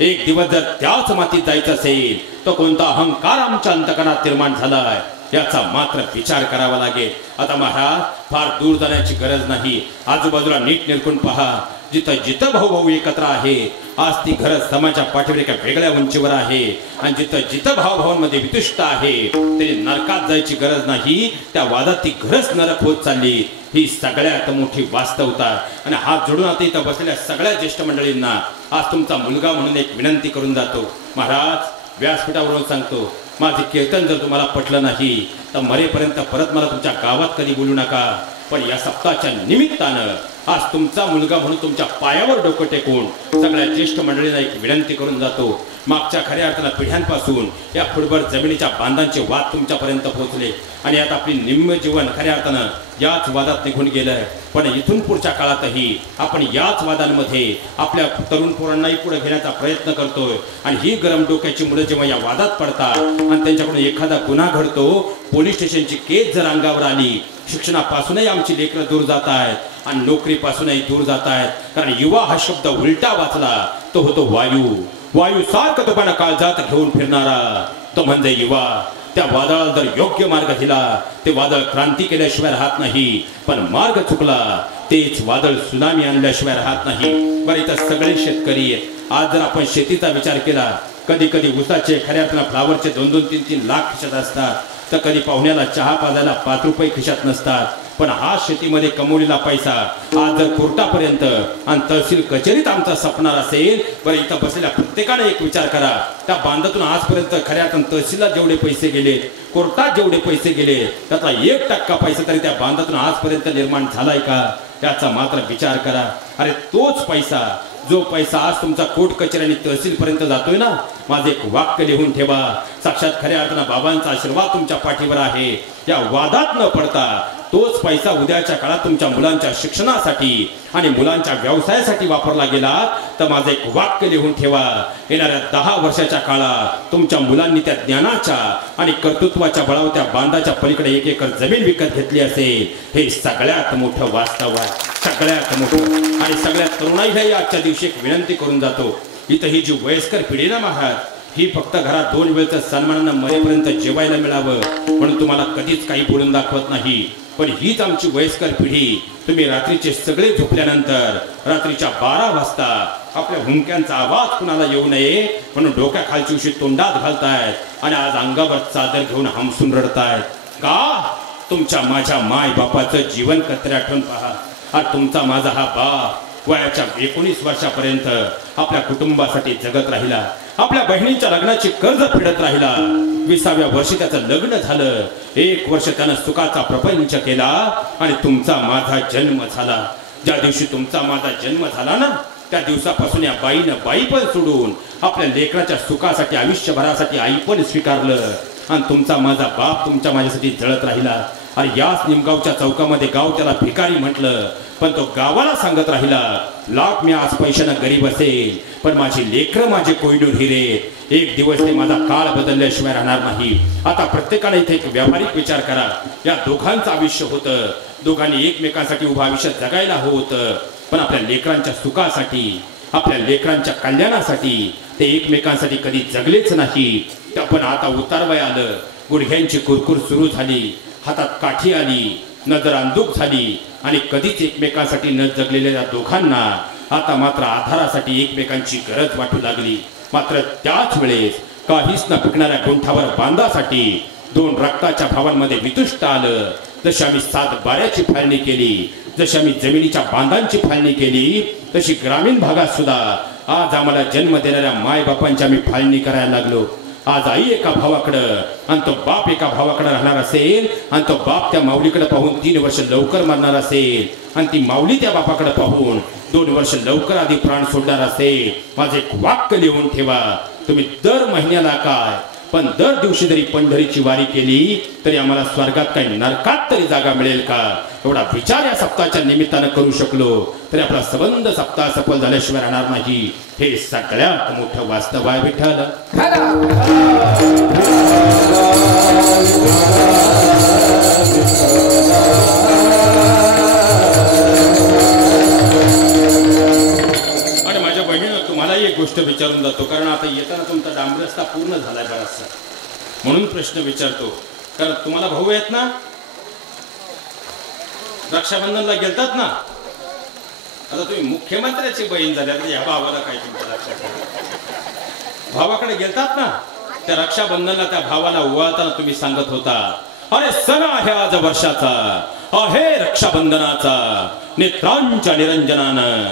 एक दिवस जर त्याच मातीत जायचं असेल तर कोणता अहंकार आमच्या अंतकरणात निर्माण झालाय याचा मात्र विचार करावा लागेल. आता महाराज फार दूर जाण्याची गरज नाही, आजूबाजूला नीट निरखून पहा. जिथं जिथं भाऊ भाऊ एकत्र आहे, आज ती घरं समाजाच्या पाठीवर एका वेगळ्या उंचीवर आहे, आणि जिथं जिथं भावभावांमध्ये वितुष्ट आहे तरी नरकात जायची गरज नाही, त्या वादात ती घरच नरक होत चालली. ही सगळ्यात मोठी वास्तवता. आणि हात जोडून आता इथं बसलेल्या सगळ्या ज्येष्ठ मंडळींना आज तुमचा मुलगा म्हणून एक विनंती करून जातो. महाराज व्यासपीठावरून सांगतो, माझे कीर्तन जर तुम्हाला पटलं नाही तर मरेपर्यंत परत मला तुमच्या गावात कधी बोलू नका, पण या सप्ताहाच्या निमित्तानं आज तुमचा मुलगा म्हणून तुमच्या पायावर डोकं टेकून सगळ्या ज्येष्ठ मंडळींना एक विनंती करून जातो. मागच्या खऱ्या अर्थानं पिढ्यांपासून या फुटभर जमिनीच्या बांधांचे वाद तुमच्यापर्यंत पोहोचले. आणि आता आपली निम्म जीवन खऱ्या अर्थानं याच वादात निघून गेलंय. पण इथून पुढच्या काळातही आपण याच वादांमध्ये आपल्या तरुण पोरांनाही पुढे घेण्याचा प्रयत्न करतोय. आणि ही गरम डोक्याची मुलं जेव्हा या वादात पडतात आणि त्यांच्याकडून एखादा गुन्हा घडतो, पोलीस स्टेशनची केस जर अंगावर आली, शिक्षणापासूनही आमची लेकरं दूर जात आहेत आणि नोकरीपासूनही दूर जात आहेत. कारण युवा हा शब्द उलटा वाचला तो होतो वायू. वायू सारखं तुपानं काळजात घेऊन फिरणारा तो म्हणजे युवा. त्या वादळाला जर योग्य मार्ग दिला, ते वादळ क्रांती केल्याशिवाय राहत नाही. पण मार्ग चुकला, तेच वादळ सुनामी आणल्याशिवाय राहत नाही. बरं, इथं सगळे शेतकरी आहेत. आज जर आपण शेतीचा विचार केला, कधी कधी ऊसाचे खऱ्या अर्थानं फ्लावरचे 2-2, 3-3 लाख खिशात असतात, तर कधी पाहुण्याला चहा पाजायला 5 रुपये खिशात नसतात. पण हा शेतीमध्ये कमवलेला पैसा आज जर कोर्टापर्यंत आणि तहसील कचेरीत आमचा सपणार असेल, बरं इथं बसलेल्या प्रत्येकाने एक विचार करा, त्या बांधातून आजपर्यंत खऱ्या अर्थानं तहसीलला जेवढे पैसे गेले, कोर्टात जेवढे पैसे गेले, त्यातला 1% पैसा तरी त्या बांधातून आजपर्यंत निर्माण झालाय का, याचा मात्र विचार करा. अरे तोच पैसा, जो पैसा आज तुमचा कोर्ट कचेरी आणि तहसील पर्यंत जातोय ना, माझे एक वाक्य लिहून ठेवा, साक्षात खऱ्या अर्थानं बाबांचा आशीर्वाद तुमच्या पाठीवर आहे. या वादात न पडता तोच पैसा उद्याच्या काळात तुमच्या मुलांच्या शिक्षणासाठी आणि मुलांच्या व्यवसायासाठी वापरला गेला, तर माझे एक वाक्य लिहून ठेवा, येणाऱ्या 10 वर्षाच्या काळात तुमच्या मुलांनी त्या ज्ञानाच्या आणि कर्तृत्वाच्या बळावर त्या बांधाच्या पलीकडे 1 एकर जमीन विकत घेतली असेल. हे सगळ्यात मोठं वास्तव आहे, सगळ्यात मोठं. आणि सगळ्यात तरुणाईलाही आजच्या दिवशी एक विनंती करून जातो, इथं ही जी वयस्कर पिढी ना महाराज, ही फक्त घरात 2 वेळचं सन्मानानं मरेपर्यंत जेवायला मिळावं म्हणून तुम्हाला कधीच काही बोलून दाखवत नाही. पण हीच आमची वयस्कर पिढी, तुम्ही रात्रीचे सगळे झोपल्यानंतर रात्रीच्या 12 वाजता आपल्या हुंक्यांचा आवाज कुणाला येऊ नये म्हणून डोक्याखालची उशी तोंडात घालतायत आणि आज अंगावर चादर घेऊन हमसून रडतायत. का? तुमच्या माझ्या माय बापाचं जीवन कचऱ्यात ठेवून पहा. आणि तुमचा माझा हा बाप वयाच्या 19 वर्षापर्यंत आपल्या कुटुंबासाठी जगत राहिला, आपल्या बहिणींच्या लग्नाची कर्ज फेडत राहिला. 20व्या वर्षी त्याचं लग्न झालं, 1 वर्ष त्यानं सुखाचा प्रपंच केला आणि तुमचा माझा जन्म झाला. ज्या दिवशी तुमचा माझा जन्म झाला ना, त्या दिवसापासून या बाईनं बाई पण सोडून आपल्या लेकराच्या सुखासाठी आयुष्यभरासाठी आई पण स्वीकारलं. आणि तुमचा माझा बाप तुमच्या माझ्यासाठी जळत राहिला. आणि याच निमगावच्या चौकामध्ये गाव त्याला भिकारी म्हटलं, पण तो गावाला सांगत राहिला, लाख मी आज पैशानं गरीब असेल, पण माझी लेकरं माझे कोहिनूर हिरे, एक दिवस ते माझा काळ बदलल्याशिवाय राहणार नाही. आता प्रत्येकाने इथे एक व्यावहारिक विचार करा. या दोघांचं आयुष्य होतं, दोघांनी एकमेकांसाठी उभं आयुष्य जगायला होतं, पण आपल्या लेकरांच्या सुखासाठी, आपल्या लेकरांच्या कल्याणासाठी ते एकमेकांसाठी कधी जगलेच नाही. पण आता उतारवय आलं, गुडघ्यांची कुरकुर सुरू झाली, हातात काठी आली, नजर अंधुक झाली आणि कधीच एकमेकांसाठी न जगलेल्या दोघांना आता मात्र आधारासाठी एकमेकांची गरज वाटू लागली. मात्र त्याच वेळेस काहीच न पिकणाऱ्या गुंठावर बांधासाठी 2 रक्ताच्या भावांमध्ये वितुष्ट आलं. जशी आम्ही 7 बाऱ्याची फाळणी केली, जशी आम्ही जमिनीच्या बांधांची फाळणी केली, तशी ग्रामीण भागात सुद्धा आज आम्हाला जन्म देणाऱ्या माय बापांची आम्ही फाळणी करायला लागलो. आज आई एका भावाकडं आणि तो बाप एका भावाकडे राहणार असेल, आणि तो बाप त्या माऊलीकडे पाहून 3 वर्ष लवकर मरणार असेल, आणि ती माऊली त्या बापाकडे पाहून 2 वर्ष लवकर आधी प्राण सोडणार असेल. माझे एक वाक्य लिहून ठेवा, तुम्ही दर महिन्याला काय, पण दर दिवशी जरी पंढरीची वारी केली तरी आम्हाला स्वर्गात काही नरकात तरी जागा मिळेल का, एवढा विचार या सप्ताहाच्या निमित्तानं करू शकलो तरी आपला संबंध सप्ताह सफल झाल्याशिवाय राहणार नाही. हे सगळ्यात मोठं वास्तव आहे विठ्ठल. आणि माझ्या बहिणीनं तुम्हालाही एक गोष्ट विचारून जातो, कारण आता येताना तुमचा डांबरी रस्ता पूर्ण झालाय बराचसा, म्हणून प्रश्न विचारतो. कारण तुम्हाला भाऊ आहेत ना, रक्षाबंधनला गेलतात ना, आता तुम्ही मुख्यमंत्र्याची बहीण झाल्या तर या भावाला काय तुमच्या लक्षात, भावाकडे गेलतात ना, त्या रक्षाबंधनला त्या भावाला ओवाळताना तुम्ही सांगत होता, अरे सण आहे आज वर्षाचा, आहे रक्षाबंधनाचा, नेत्रांच्या निरंजनानं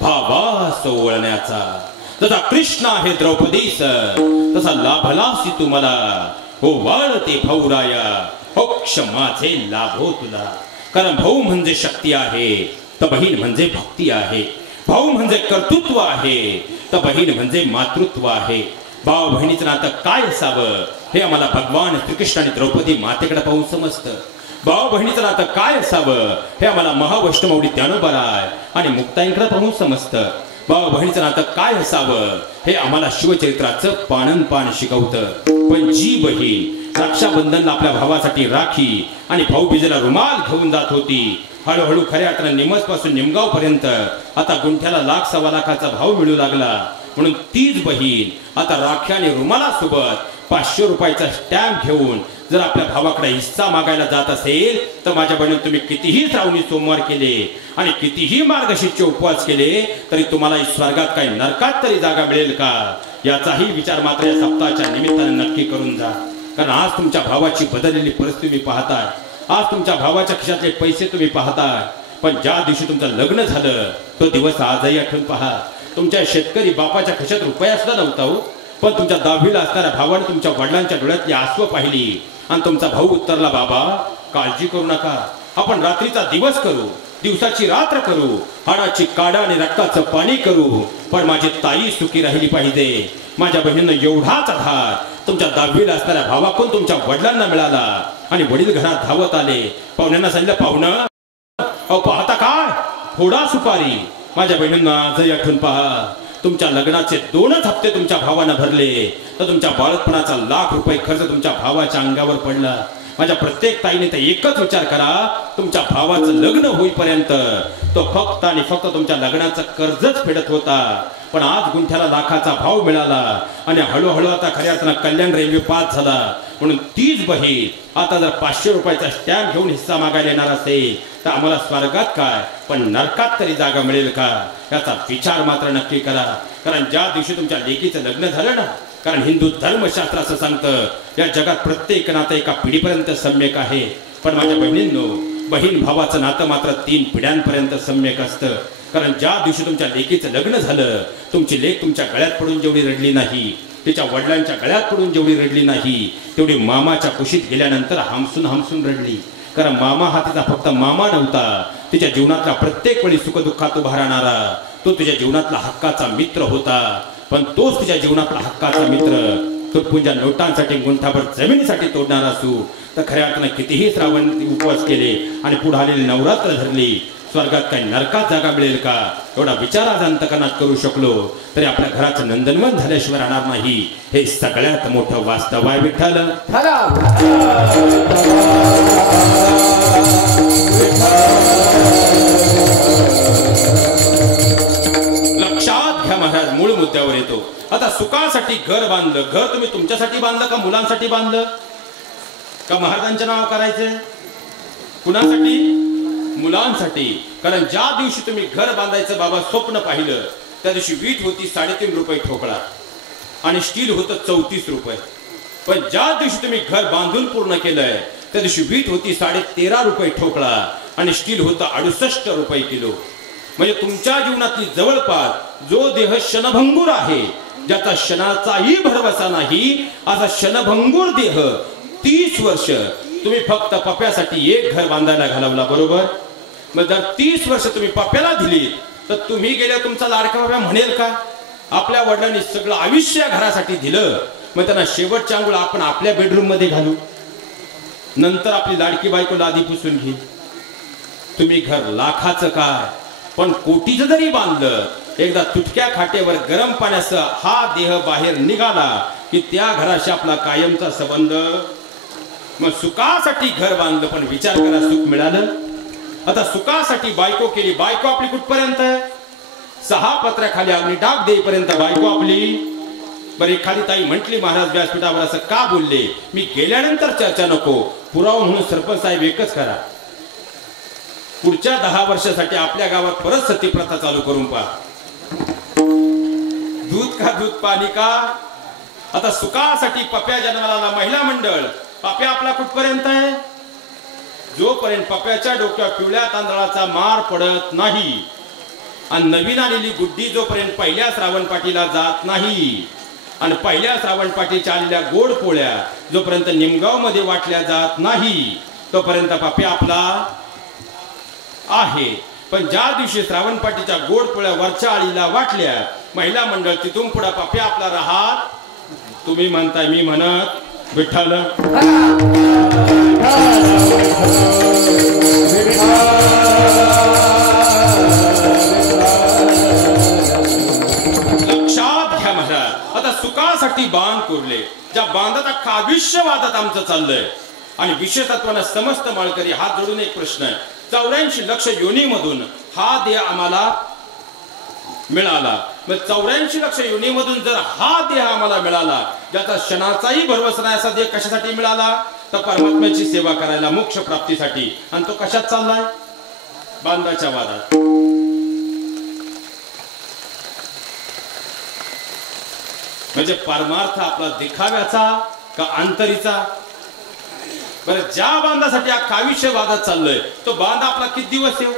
भावास ओवळण्याचा. जसा कृष्ण आहे द्रौपदीस, तसा लाभलासी तुम्हाला, ओवाळते भाऊराया, होक्ष माझे लाभो तुला. कारण भाऊ म्हणजे शक्ती आहे, तर बहीण म्हणजे भक्ती आहे. भाऊ म्हणजे कर्तृत्व आहे, तर बहीण म्हणजे मातृत्व आहे. भाऊ बहिणीचं नातं काय असावं हे आम्हाला भगवान श्रीकृष्ण आणि द्रौपदी मातेकडे पाहून समजतं. भाऊ बहिणीचं नातं काय असावं हे आम्हाला महावैष्णवडी ज्ञानोबाराय आणि मुक्ताईंकडे पाहून समजतं. भाऊ बहिणीचं नातं काय असावं हे आम्हाला शिवचरित्राचं पानन पान शिकवतं. पण जी बहीण रक्षाबंधनला आपल्या भावासाठी राखी आणि भाऊबीजेला रुमाल घेऊन जात होती, हळूहळू खऱ्या अर्थानं निमज पासून निमगाव पर्यंत आता गुंठ्याला लाख सव्वा लाखाचा भाव मिळू लागला. म्हणून तीच बहीण आता राख्या आणि रुमालासोबत 500 रुपयाचा स्टॅम्प घेऊन जर आपल्या भावाकडे हिस्सा मागायला जात असेल तर माझ्या बहिणी, तुम्ही कितीही श्रावणी सोमवार केले आणि कितीही मार्गशीर्षचे उपवास केले तरी तुम्हाला स्वर्गात काही नरकात तरी जागा मिळेल का, याचाही विचार मात्र या सप्ताहाच्या निमित्ताने नक्की करून जा. कारण आज तुमच्या भावाची बदललेली परिस्थिती तुम्ही पाहताय, आज तुमच्या भावाच्या खिशातले पैसे तुम्ही पाहताय. पण ज्या दिवशी तुमचं लग्न झालं तो दिवस आजही आठवून पहा. तुमच्या शेतकरी बापाच्या खिशात रुपया सुद्धा नव्हता हो, पण तुमच्या 10वीला असणाऱ्या भावाने तुमच्या वडिलांच्या डोळ्यातली आसवं पाहिली आणि तुमचा भाऊ उत्तरला, बाबा काळजी करू नका, आपण रात्रीचा दिवस करू, दिवसाची रात्र करू, हाडाची काडा आणि रक्ताचं पाणी करू, पण माझी ताई सुखी राहिली पाहिजे. माझ्या बहिणीनं एवढाच आधार तुमच्या 10वीला असणाऱ्या भावाकडून तुमच्या वडिलांना मिळाला आणि वडील घरात धावत आले. पाहुण्यांना सांगितलं, पाहुणं अहो पाहता काय, थोडा सुपारी. माझ्या बहिणींना आजही आठवून पहा, तुमच्या लग्नाचे 2च हप्ते तुमच्या भावानं भरले तर तुमच्या बाळपणाचा लाख रुपये खर्च तुमच्या भावाच्या अंगावर पडला. माझ्या प्रत्येक ताईने तर एकच विचार करा, तुमच्या भावाचं लग्न होईपर्यंत तो फक्त आणि फक्त तुमच्या लग्नाचं कर्जच फेडत होता. पण आज गुंठ्याला लाखाचा भाव मिळाला आणि हळूहळू आता खऱ्या अर्थानं कल्याण रेल्वे पास झाला. म्हणून तीच बहीण आता जर 500 रुपयाचा स्टॅम्प घेऊन हिस्सा मागायला येणार असेल तर आम्हाला स्वर्गात काय पण नरकात तरी जागा मिळेल का, याचा विचार मात्र नक्की करा. कारण ज्या दिवशी तुमच्या लेकीचं लग्न झालं ना, कारण हिंदू धर्मशास्त्र असं सांगतं या जगात प्रत्येक नातं एका पिढीपर्यंत सम्यक आहे. पण माझ्या बहिणींनो, बहीण भावाचं नातं मात्र 3 पिढ्यांपर्यंत सम्यक असतं. कारण ज्या दिवशी तुमच्या लेकीचं लग्न झालं, तुमची लेक तुमच्या गळ्यात पडून जेवढी रडली नाही, तिच्या वडिलांच्या गळ्यात पडून जेवढी रडली नाही, तेवढी मामाच्या कुशीत गेल्यानंतर हमसून हमसून रडली. कारण मामा हा तिचा फक्त मामा नव्हता, तिच्या जीवनातला प्रत्येक वेळी सुखदुःखात उभा राहणारा तो तुझ्या जीवनातला हक्काचा मित्र होता. पण तोच तुझ्या जीवनातला हक्काचा मित्र तुटपुंजा नोटांसाठी गुंठाभर जमिनीसाठी तोडणारा असू तर खऱ्या अर्थानं कितीही श्रावण उपवास केले आणि पुढे आलेली नवरात्र धरली, स्वर्गात काही नरकात जागा मिळेल का, एवढा विचार आज अंतकरणात करू शकलो तरी आपल्या घराचं नंदनवन झाल्याशिवाय राहणार नाही. हे सगळ्यात मोठं वास्तव आहे विठ्ठल. लक्षात घ्या महाराज, मूळ मुद्द्यावर येतो. आता सुखासाठी घर बांधलं, घर तुम्ही तुमच्यासाठी बांधलं का मुलांसाठी बांधलं का महाराजांच्या नाव करायचंय, कुणासाठी, मुलांसाठी. कारण ज्या दिवशी तुम्ही घर बांधायचं बाबा स्वप्न पाहिलं त्या दिवशी वीट होती 3.5 रुपये ठोकळा आणि स्टील होतं 34 रुपये. पण ज्या दिवशी तुम्ही घर बांधून पूर्ण केलंय त्या दिवशी वीट होती 13.5 रुपये ठोकळा आणि स्टील होतं 68 रुपये किलो. म्हणजे तुमच्या जीवनातली जवळपास जो देह क्षणभंगूर आहे, ज्याचा क्षणाचाही भरवसा नाही, असा क्षणभंगूर देह 30 वर्ष तुम्ही फक्त पप्यासाठी एक घर बांधायला घालवला, बरोबर. मग जर 30 वर्ष तुम्ही पप्याला दिली तर तुम्ही गेल्या तुमचा लाडका बाबा म्हणेल का, आपल्या वडिलांनी सगळं आयुष्य घरासाठी दिलं, मग त्यांना शेवटच्या अंघोळ आपण आपल्या बेडरूम मध्ये घालू, नंतर आपली लाडकी बायको लादी पुसून घे. तुम्ही घर लाखाचं काय पण कोटीचं जरी बांधलं, एकदा तुटक्या खाटेवर गरम पाण्याचा हा देह बाहेर निघाला की त्या घराशी आपला कायमचा संबंध. मग सुखासाठी घर बांधलं पण विचार करा सुख मिळालं. आता सुखासाठी बायको केली, बायको आपली कुठपर्यंत आहे, 6 पत्र्याखाली अग्नी डाग देईपर्यंत बायको आपली. बरं एखादी ताई म्हटली महाराज व्यासपीठावर असं का बोलले, मी गेल्यानंतर चर्चा नको, पुरावा म्हणून सरपंच साहेब एकच करा, पुढच्या 10 वर्षासाठी आपल्या गावात परत सती प्रथा चालू करून पहा. दूध का दूध पाणी का. आता सुखासाठी पप्या जन्माला महिला मंडळ, पप्या आपला कुठपर्यंत आहे, जोपर्यंत पप्याच्या डोक्यावर पिवळ्या तांदळाचा मार पडत नाही आणि नवीन आलेली गुड्डी जोपर्यंत पहिल्या श्रावण पाठीला जात नाही आणि पहिल्या श्रावण पाठीच्या आलेल्या गोड पोळ्या जोपर्यंत निमगाव मध्ये वाटल्या जात नाही तोपर्यंत पप्या आपला आहे. पण ज्या दिवशी श्रावण पाठीच्या गोड पोळ्या वरच्या आळीला वाटल्या महिला मंडळ, तिथून पुढे पप्या आपला राहत. तुम्ही म्हणताय, मी म्हणत विठ्ठल लक्षात घ्या महाराज, आता सुखासाठी बांध कोरले, ज्या बांधात अख्खा आयुष्य वादात आमचं चाललंय. आणि विशेषत्वानं समस्त माळकरी हात जोडून एक प्रश्न आहे, 84 लक्ष योनीमधून हा देह आम्हाला मिळाला. मग 84 लक्ष योनीमधून जर हा देह आम्हाला मिळाला, ज्याचा क्षणाचाही भरवसा नाही, असा देह कशासाठी मिळाला? तर परमात्म्याची सेवा करायला, मोक्ष प्राप्तीसाठी. आणि तो कशात चाललाय? बांधाच्या वादात. म्हणजे परमार्थ आपला दिखाव्याचा का अंतरीचा? बरं, ज्या बांधासाठी अख्खा आयुष्य वादात चाललंय, तो बांध आपला किती दिवस येऊ?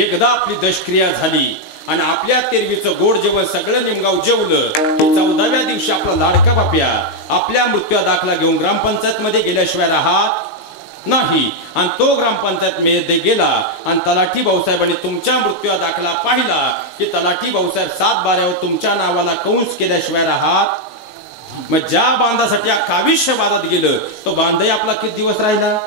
एकदा आपली दशक्रिया झाली आणि आपल्या तेरवीचं गोड जेवण सगळं निमगाव जेवलं की 14व्या दिवशी आपला लाडका बाप्या आपल्या मृत्यू दाखला घेऊन ग्रामपंचायत मध्ये गेल्याशिवाय राहत नाही. आणि तो ग्रामपंचायत मध्ये गेला आणि तलाठी भाऊसाहेबांनी तुमच्या मृत्यू दाखला पाहिला की तलाठी भाऊसाहेब 7 बाऱ्यावर तुमच्या नावाला कंस केल्याशिवाय राहत. मग ज्या बांधासाठी अख्खा आयुष्य वादात गेलं, तो बांधही आपला किती दिवस राहिला?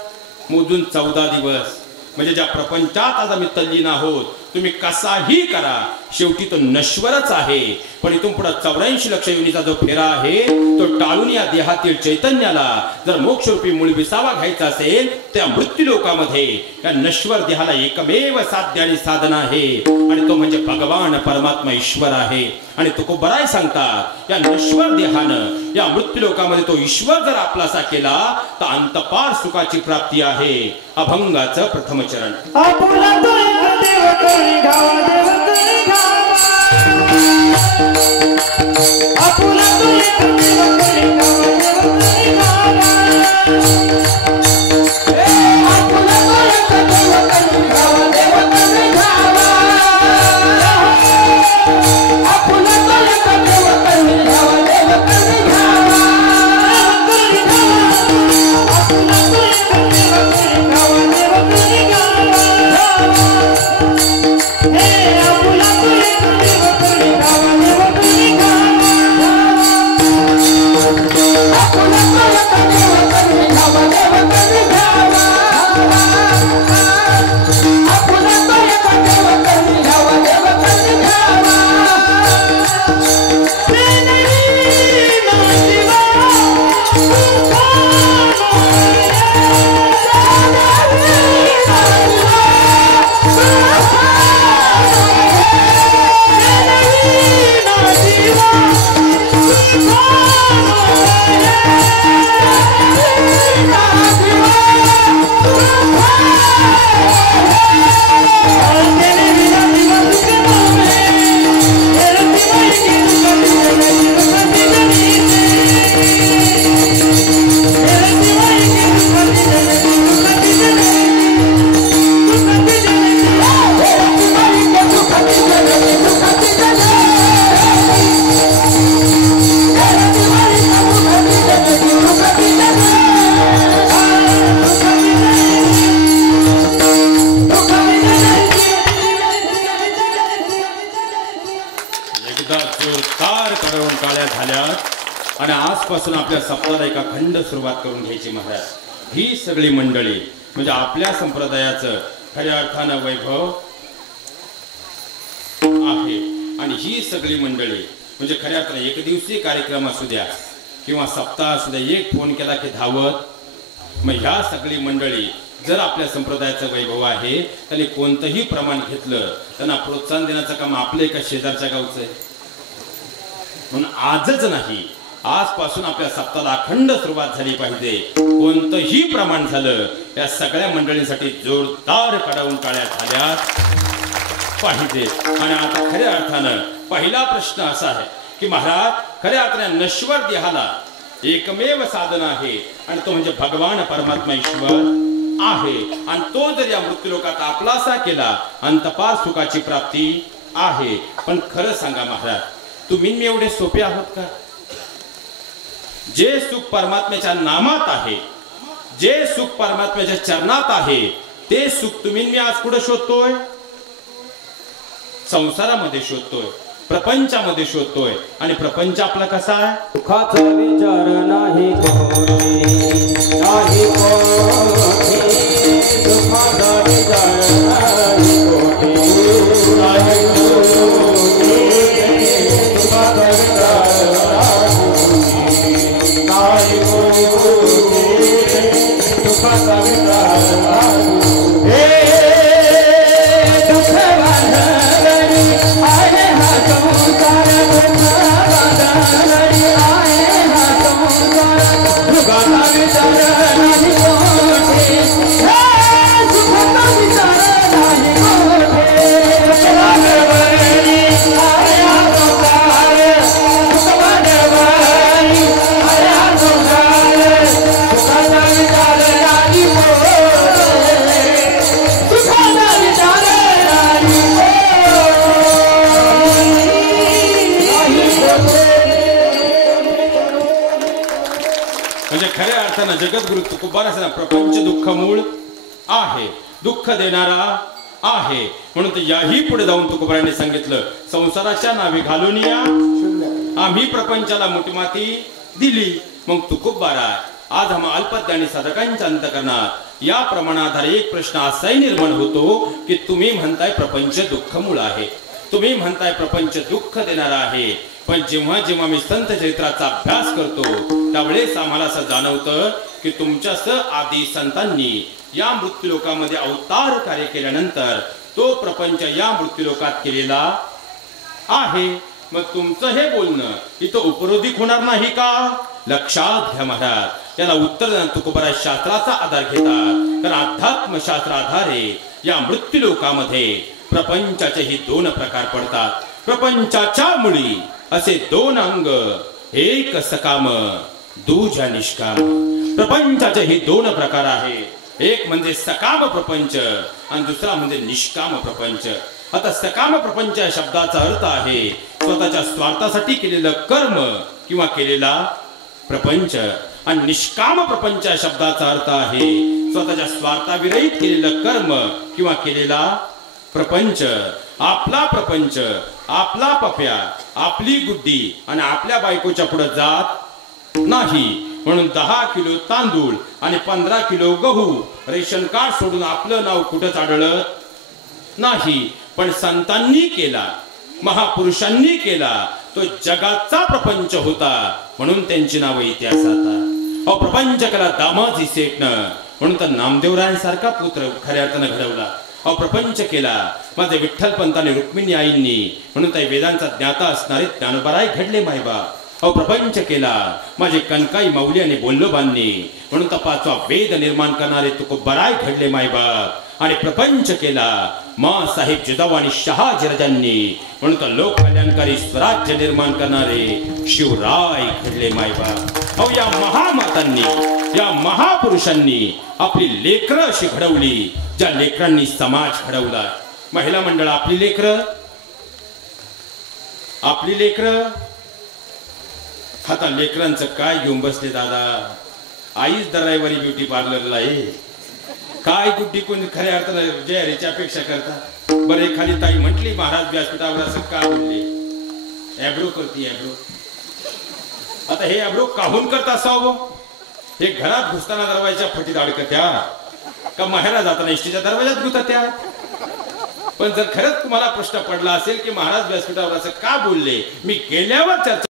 मोजून 14 दिवस. म्हणजे ज्या प्रपंचात आज आम्ही तल्लीन आहोत, तुम्ही कसाही करा, शेवटी तो नश्वरच आहे. पण इथून पुढे 84 लक्ष योनीचा जो फेरा आहे, तो टाळून या देहातील चैतन्याला जर मोक्षरूपी मूळ विसावा घ्यायचा असेल, त्या मृत्यू लोकामध्ये या नश्वर देहाला एकमेव साध्य आणि साधन आहे, आणि तो म्हणजे भगवान परमात्मा ईश्वर आहे. आणि तो खूप बराय सांगतात, या नश्वर देहानं या मृत्यू लोकामध्ये तो ईश्वर जर आपलासा केला, तर अंतपार सुखाची प्राप्ती आहे. अभंगाचं प्रथम चरण. आणि आजपासून आपल्या सप्ताहाला एका खंड सुरुवात करून घ्यायची महाराज. ही सगळी मंडळी म्हणजे आपल्या संप्रदायाचं खऱ्या अर्थानं वैभव आहे. आणि ही सगळी मंडळी म्हणजे खऱ्या अर्थानं एक दिवसीय कार्यक्रम असू द्या किंवा सप्ताह असू द्या, एक फोन केला की धावत. मग ह्या सगळी मंडळी जर आपल्या संप्रदायाचं वैभव आहे, त्यांनी कोणतंही प्रमाण घेतलं, त्यांना प्रोत्साहन देण्याचं काम आपलं एका शेजारच्या गावचं आहे. म्हणून आजच नाही, आजपासून आपल्या सप्ताहाला अखंड सुरुवात झाली पाहिजे. कोणतंही प्रमाण झालं, या सगळ्या मंडळींसाठी जोरदार कडावून टाळ्या झाल्या पाहिजे. आणि आता खऱ्या अर्थानं पहिला प्रश्न असा आहे की महाराज, खऱ्या अर्थाने नश्वर देहाला एकमेव साधन आहे आणि तो म्हणजे भगवान परमात्मा ईश्वर आहे. आणि तो जर या मृत्यूलोकात आपलासा केला, अंतपार सुखाची प्राप्ती आहे. पण खरं सांगा महाराज, तुम्ही मी एवढे सोपे आहोत का? जे सुख परमात्म्याच्या नामात आहे, जे सुख परमात्म्याच्या चरणात आहे, ते सुख तुम्ही मी आज कुठे शोधतोय? संसारामध्ये शोधतोय. प्रपंचामध्ये शोधतोय आणि प्रपंच आपला कसा आहे? दुःखाचा विचार नाही कोणी, नाही कोणी, दुःखाचा विचार नाही कोणी, नाही कोणी, दुःखाचा विचार नाही कोणी, दुःखाचा विचार नाही हे दुःख बांधणारी आहे हा संसार, दुःख बांधणारी आहे हा संसार, दुःखाचा विचार नाही कोठे, हे सुखाचा विचार नाही कोठे, दुःख बांधणारी आहे हा संसार, दुःख बांधणारी आहे हा संसार, सुखाचा विचार नाही कोठे, सुखाचा विचार नाही म्हणजे खऱ्या अर्थानं जगद्गुरु तुकोबारासांना प्रपंच दुःख मूळ आहे, दुःख देणारा आहे. म्हणून तर याही पुढे जाऊन तुकोबारांनी सांगितलं, संसाराच्या नावे घालून या आम्ही प्रपंचाला मोठीमाती दिली. मग तुकोबारा आज आम्हा अल्पज्ञानी साधकांच्या अंतकरणात या प्रमाणाधारे एक प्रश्न असाही निर्माण होतो की तुम्ही म्हणताय प्रपंच दुःख मूळ आहे, तुम्ही म्हणताय प्रपंच दुःख देणारा आहे, पण जेव्हा जेव्हा मी संत चरित्राचा अभ्यास करतो त्यावेळेस आम्हाला असं जाणवतं की तुमच्याच आदी संतांनी या मृत्यूलोकामध्ये अवतार कार्य केल्यानंतर तो प्रपंच या मृत्यूलोकात केलेला आहे. मग तुमचं हे बोलणं इथं उपरोधिक होणार नाही का? लक्षात घ्या महाराज, याला उत्तर तुकोबारा शास्त्राचा आधार घेतात. तर अध्यात्मशास्त्र आधारे या मृत्यूलोकामध्ये प्रपंचाचेही दोन प्रकार पडतात. प्रपंचाच्या मुळी असे दोन अंग, एक सकाम दुजा निष्काम. प्रपंचाचे हे दोन प्रकार आहे, एक म्हणजे सकाम प्रपंच आणि दुसरा म्हणजे निष्काम प्रपंच. आता सकाम प्रपंच या शब्दाचा अर्थ आहे स्वतःच्या स्वार्थासाठी केलेलं कर्म किंवा केलेला प्रपंच, आणि निष्काम प्रपंच या शब्दाचा अर्थ आहे स्वतःच्या स्वार्थाविरहित केलेलं कर्म किंवा केलेला प्रपंच. आपला प्रपंच, आपला पप्या, आपली गुड्डी आणि आपल्या बायकोच्या पुढे जात नाही. म्हणून 10 किलो तांदूळ आणि 15 किलो गहू रेशन कार्ड सोडून आपलं नाव कुठंच आढळत नाही. पण संतांनी केला, महापुरुषांनी केला, तो जगाचा प्रपंच होता म्हणून त्यांची नाव इतिहासात. प्रपंच कला दामाजी सेठनं, म्हणून तर नामदेवरायांसारखा पुत्र खऱ्या अर्थानं घडवला. प्रपंच केला माझे विठ्ठल पंतांनी, रुक्मिणी आईंनी, म्हणून त्या वेदांचा ज्ञाता असणारे ज्ञानोबाराय घडले मायबाप. प्रपंच केला माझे कनकाई माऊली आणि बोल्लोबांनी, म्हणून तर 5वा वेद निर्माण करणारे तुकोबाराय घडले मायबाप. आणि प्रपंच केला मा साहेब जिजाऊ आणि शहाजीराजांनी, म्हणून तर लोक कल्याणकारी स्वराज्य निर्माण करणारे शिवराय घडले मायबाप. या महामातांनी, या महापुरुषांनी आपली लेकरं अशी घडवली ज्या लेकरांनी समाज घडवला. महिला मंडळ आपली लेकरं, आपली लेकरं. आता लेकरांचं काय घेऊन बसले दादा? आईच दराईवारी ब्युटी पार्लरला आहे, काय गुड्डी कोणी खऱ्या अर्थानं जयारीच्या अपेक्षा करता? बरे खाली ताई म्हटली महाराज व्यासपीठावर असं का बोलले? ॲब्रो करते ॲब्रो. आता हे ॲब्रो काहून करता असावं? हे घरात घुसताना दरवाजाच्या फटीत अडकत्या का महाराज जाताना इष्टीच्या दरवाजात घुसत्या? पण जर खरंच तुम्हाला प्रश्न पडला असेल की महाराज व्यासपीठावर असं का बोलले, मी गेल्यावर चर्चा,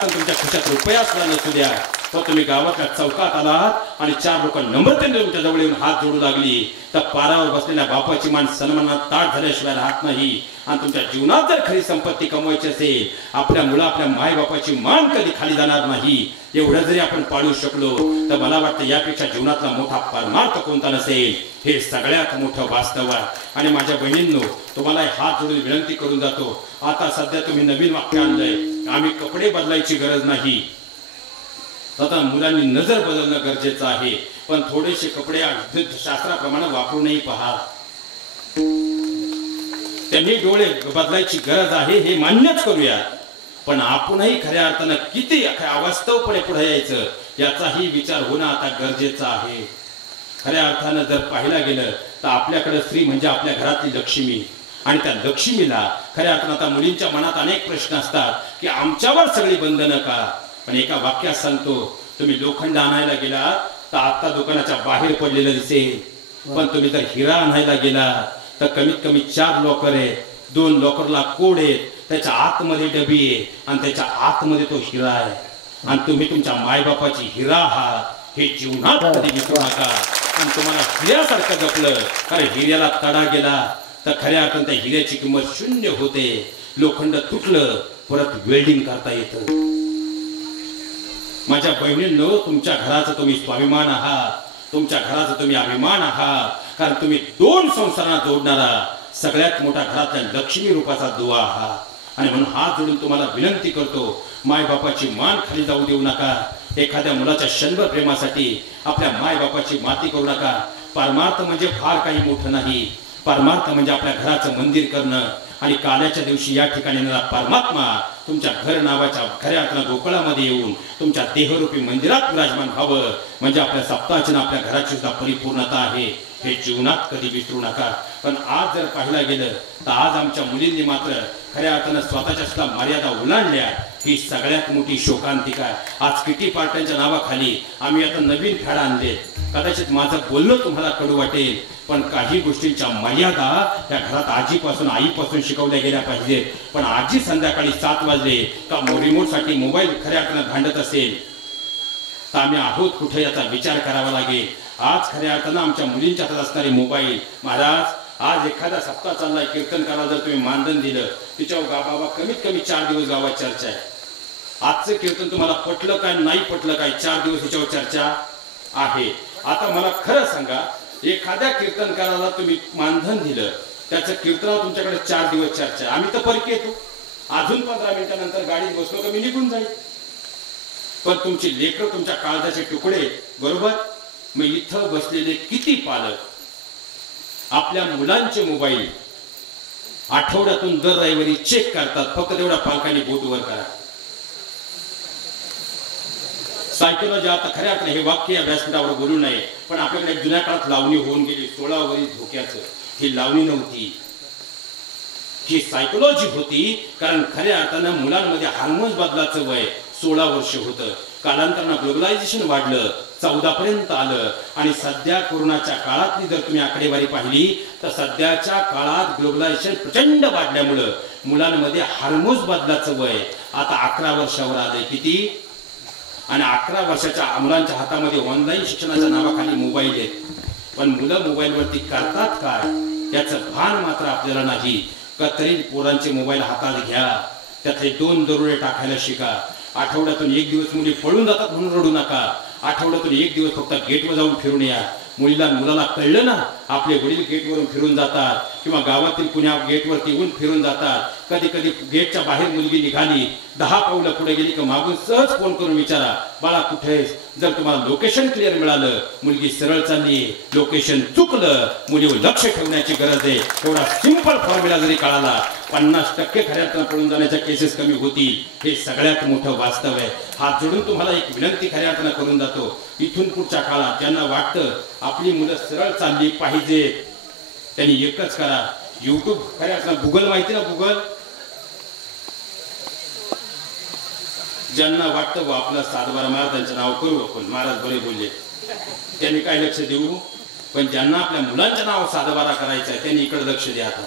तुमच्या खिशात रुपया असला नसू द्या, तर तुम्ही गावाच्या चौकात आलात आणि 4 लोक नम्रतेने तुमच्या जवळ येऊन हात जोडू लागली तर पारावर बसलेल्या बापाची मान सन्मानात ताट झाल्याशिवाय राहत नाही. आणि तुमच्या जीवनात जर खरी संपत्ती कमवायची असेल, आपल्या मुलं आपल्या माय बापाची मान कधी खाली जाणार नाही. एवढं जरी आपण पाळू शकलो तर मला वाटतं यापेक्षा जीवनातला मोठा परमार्थ कोणता नसेल. हे सगळ्यात मोठं वास्तव आहे. आणि माझ्या बहिणींनो, तुम्हाला हात जोडून विनंती करून जातो, आता सध्या तुम्ही नवीन वाक्य आणलंय, आम्ही कपडे बदलायची गरज नाही. आता मुलांनी नजर बदलणं गरजेचं आहे, पण थोडेसे कपडे शास्त्राप्रमाणे वापरूनही पहा. त्यांनी डोळे बदलायची गरज आहे हे मान्यच करूया, पण आपणही खऱ्या अर्थानं किती अवास्तवपणे पुढे यायचं याचाही विचार होणं आता गरजेचं आहे. खऱ्या अर्थानं जर पाहिला गेलं तर आपल्याकडे स्त्री म्हणजे आपल्या घरातली लक्ष्मी, आणि त्या लक्ष्मीला खऱ्या अर्थानं आता मुलींच्या मनात अनेक प्रश्न असतात की आमच्यावर सगळी बंधनं का. पण एका वाक्यात सांगतो, तुम्ही लोखंड आणायला गेला तर आता दुकानाच्या बाहेर पडलेलं दिसेल, पण तुम्ही जर हिरा आणायला गेला तर कमीत कमी 4 लॉकर आहेत, 2 लॉकरला कोड आहेत, त्याच्या आतमध्ये डबी आहे आणि त्याच्या आतमध्ये तो हिरा आहे. आणि तुम्ही तुमच्या मायबापाची हिरा आहात हे जीवनात कधी विसरू नका. आणि तुम्हाला हिऱ्यासारखं जपलं, कारण हिऱ्याला तडा गेला तर खऱ्या अर्थानं त्या हिऱ्याची किंमत 0 होते. लोखंड तुटलं परत वेल्डिंग करता येतं. माझ्या बहिणींनो, तुमच्या घराचा तुम्ही स्वाभिमान आहात, तुमच्या घराचा तुम्ही अभिमान आहात, कारण तुम्ही 2 संसारांना जोडणारा सगळ्यात मोठा घरातल्या लक्ष्मी रूपाचा दुवा आहात. आणि म्हणून हात जोडून तुम्हाला विनंती करतो, मायबापाची मान खाली जाऊ देऊ नका. एखाद्या मुलाच्या क्षणभर प्रेमासाठी आपल्या मायबापाची माती करू नका. परमार्थ म्हणजे फार काही मोठं नाही. परमार्थ म्हणजे आपल्या घराचं मंदिर करणं. आणि काल्याच्या दिवशी या ठिकाणी येणारा परमात्मा तुमच्या घर नावाच्या खऱ्या अर्थानं गोकुळामध्ये येऊन तुमच्या देहरूपी मंदिरात विराजमान व्हावं, म्हणजे आपल्या सप्ताहाची आपल्या घराची सुद्धा परिपूर्णता आहे. हे जीवनात कधी विसरू नका. पण आज जर पाहायला गेलं तर आज आमच्या मुलींनी मात्र खऱ्या अर्थानं स्वतःच्या सुद्धा मर्यादा ओलांडल्या. ही सगळ्यात मोठी शोकांतिका आहे. आज किटी पार्ट्यांच्या नावाखाली आम्ही आता नवीन फॅड आणले. कदाचित माझं बोलणं तुम्हाला कडू वाटेल, पण काही गोष्टींच्या मर्यादा त्या घरात आजीपासून आईपासून शिकवल्या गेल्या पाहिजेत. पण आजी संध्याकाळी 7 वाजले का रिमोटसाठी मोबाईल खऱ्या अर्थानं भांडत असेल तर आम्ही आहोत कुठे याचा विचार करावा लागेल. आज खऱ्या अर्थानं आमच्या मुलींच्या हातात असणारे मोबाईल. महाराज, आज एखादा सप्ताह चाललाय, कीर्तन करायला जर तुम्ही मानधन दिलं तिच्यावर बाबा कमीत कमी 4 दिवस गावात चर्चा आहे. आजचं कीर्तन तुम्हाला पटलं काय नाही पटलं काय, 4 दिवस त्याच्यावर चर्चा आहे. आता मला खरं सांगा, एखाद्या कीर्तनकाराला तुम्ही मानधन दिलं, त्याचं कीर्तनावर तुमच्याकडे 4 दिवस चर्चा आहे. आम्ही तर परकी येतो, अजून 15 मिनिटानंतर गाडीत बसलो का मी निघून जाईल. पण तुमची लेकरं तुमच्या काळजाचे तुकडे, बरोबर. मग इथं बसलेले किती पालक आपल्या मुलांचे मोबाईल आठवड्यातून दर रविवारी चेक करतात. फक्त तेवढा पालकांनी बोट वर करा. सायकोलॉजी आता खऱ्या अर्थाने हे वाक्य या व्यासपीठावर बोलू नये, पण आपल्याकडे जुन्या काळात लावणी होऊन गेली 16 वरील धोक्याचं. ही लावणी नव्हती, ही सायकोलॉजी होती. कारण खऱ्या अर्थानं मुलांमध्ये हार्मोन्स बदलाचं वय 16 वर्ष होतं. कालांतरानं ग्लोबलायझेशन वाढलं, 14 पर्यंत आलं. आणि सध्या कोरोनाच्या काळातली जर तुम्ही आकडेवारी पाहिली तर सध्याच्या काळात ग्लोबलायझेशन प्रचंड वाढल्यामुळं मुलांमध्ये हार्मोन्स बदलाचं वय आता 11 वर्षावर आलंय. किती? आणि 11 वर्षाच्या मुलांच्या हातामध्ये ऑनलाईन शिक्षणाच्या नावाखाली मोबाईल आहेत. पण मुलं मोबाईलवरती करतात काय याचं भान मात्र आपल्याला नाही. तरी पोरांचे मोबाईल हातात घ्या, त्यातले 2 दरोडे टाकायला शिका. आठवड्यातून 1 दिवस मुली पळून जातात म्हणून रडू नका. आठवड्यातून 1 दिवस फक्त गेटवर जाऊन फिरून या. मुलाला कळलं ना, आपले वडील गेटवरून फिरून जातात किंवा गावातील कुण्या गेटवरती येऊन फिरून जातात. कधी कधी गेटच्या बाहेर मुलगी निघाली, 10 पावलं पुढे गेली की मागून सहज फोन करून विचारा, बाळा कुठेस. जर तुम्हाला लोकेशन क्लिअर मिळालं, मुलगी सरळ चालली, लोकेशन चुकलं, मुलीवर लक्ष ठेवण्याची गरज आहे. एवढा सिंपल फॉर्म्युला जरी कळाला, 50% खऱ्या अर्थानं पळून जाण्याच्या केसेस कमी होतील. हे सगळ्यात मोठं वास्तव आहे. हात जोडून तुम्हाला एक विनंती खऱ्या अर्थानं करून जातो, इथून पुढच्या काळात ज्यांना वाटतं आपली मुलं सरळ चालली पाहिजे, त्यांनी एकच करा, युट्यूब खऱ्या अर्थानं गुगल माहिती ना, गुगल. ज्यांना वाटतं व आपलं 7-12 महाराजांचं नाव करू आपण, महाराज बरे बोलले, त्यांनी काय लक्ष देऊ. पण ज्यांना आपल्या मुलांचं नाव 7-12 करायचं आहे त्यांनी इकडे लक्ष द्या. आता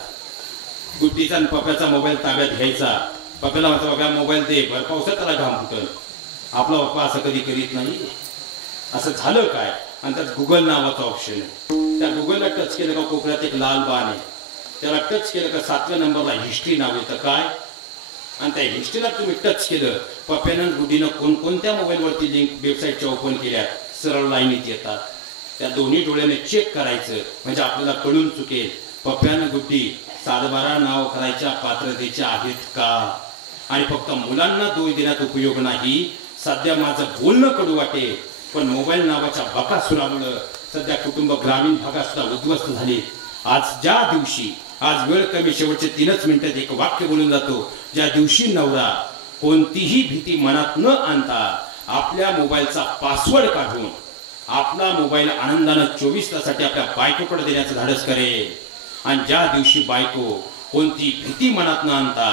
गुड्डीचा आणि पप्याचा मोबाईल ताब्यात घ्यायचा. पप्याला म्हणतो बाबा मोबाईल दे, भर पावसात त्याला घाम फुटल. आपला पप्पा असं कधी करीत नाही. असं झालं काय, आणि त्यात गुगल नावाचा ऑप्शन आहे. त्या गुगलला टच केलं का कोपऱ्यात एक लाल बाण आहे, त्याला टच केलं का 7व्या नंबरला हिस्ट्री नाव येतं. काय, आणि त्या हिस्ट्रीला तुम्ही टच केलं, पप्यानं गुड्डीनं कोणकोणत्या मोबाईलवरती लिंक वेबसाईटच्या ओपन केल्या सरळ लाईनीत येतात. त्या दोन्ही डोळ्याने चेक करायचं, म्हणजे आपल्याला कळून चुकेल पप्यानं गुड्डी 7-12 नाव करायच्या पात्रतेचे आहेत का. आणि फक्त मुलांना दोष देण्यात उपयोग नाही. सध्या माझं बोलणं कडू वाटेल, पण मोबाईल नावाच्या बकासुरामुळं सध्या कुटुंब ग्रामीण भागात सुद्धा उद्ध्वस्त झाले. आज वेळ कमी, शेवटचे 3च मिनिटात एक वाक्य बोलून जातो. ज्या दिवशी नवरा कोणतीही भीती मनात न आणता आपल्या मोबाईलचा पासवर्ड काढून आपला मोबाईल आनंदानं 24 तासासाठी आपल्या बायकोकडे देण्याचं धाडस करेल, आणि ज्या दिवशी बायको कोणती भीती मनात न आणता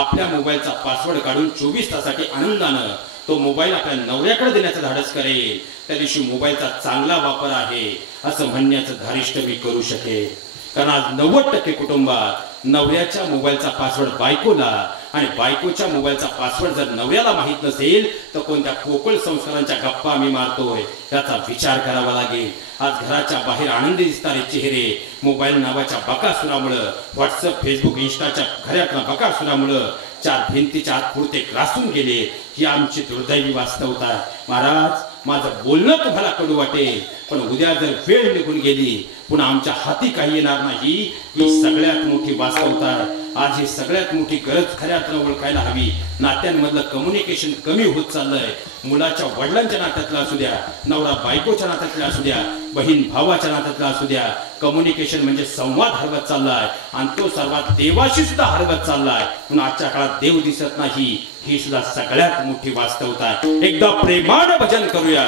आपल्या मोबाईलचा पासवर्ड काढून 24 तासासाठी आनंदानं तो मोबाईल आपल्या नवऱ्याकडे देण्याचं धाडस करेल, त्या दिवशी मोबाईलचा चांगला वापर आहे असं म्हणण्याचं धारिष्ट मी करू शकेल. कारण आज 90% कुटुंबात नवऱ्याच्या मोबाईलचा पासवर्ड बायकोला आणि बायकोच्या मोबाईलचा पासवर्ड जर नवऱ्याला माहित नसेल तर कोणत्या पोकळ संस्कारांच्या गप्पा आम्ही मारतोय याचा विचार करावा लागेल. आज घराच्या बाहेर आनंदी दिसणारे चेहरे मोबाईल नावाच्या बकासुरामुळं, व्हॉट्सअप फेसबुक इंस्टाच्या खऱ्यातल्या बकासुरामुळं चार भिंतीच्या आत पुरते ग्रासून गेले. ही आमची दुर्दैवी वास्तवता. महाराज, माझं बोलणं तुम्हाला कडू वाटेल, पण उद्या जर वेळ निघून गेली पुन्हा आमच्या हाती काही येणार नाही. ही सगळ्यात मोठी वास्तवता आहे. आज ही सगळ्यात मोठी गरज खऱ्या अर्थानं ओळखायला हवी. नात्यांमधलं कम्युनिकेशन कमी होत चाललंय. मुलाच्या वडिलांच्या नात्यातलं असू द्या, नवरा बायकोच्या नात्यातलं असू द्या, बहीण भावाच्या नात्यातलं असू द्या, कम्युनिकेशन म्हणजे संवाद हरवत चाललाय आणि तो सर्वात देवाशी सुद्धा हरवत चाललाय. म्हणून आजच्या काळात देव दिसत नाही, ही सुद्धा सगळ्यात मोठी वास्तवता आहे. एकदा प्रेमानं भजन करूया.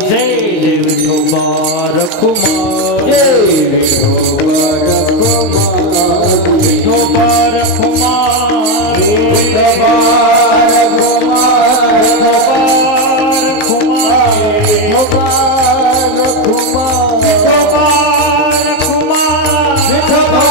जय जय विठोबा रखुमा, जय विठोबा रखुमा, विठोबा रखुमा, विठोबा रखुमा, विठोबा रखुमा, विठोबा रखुमा, विठोबा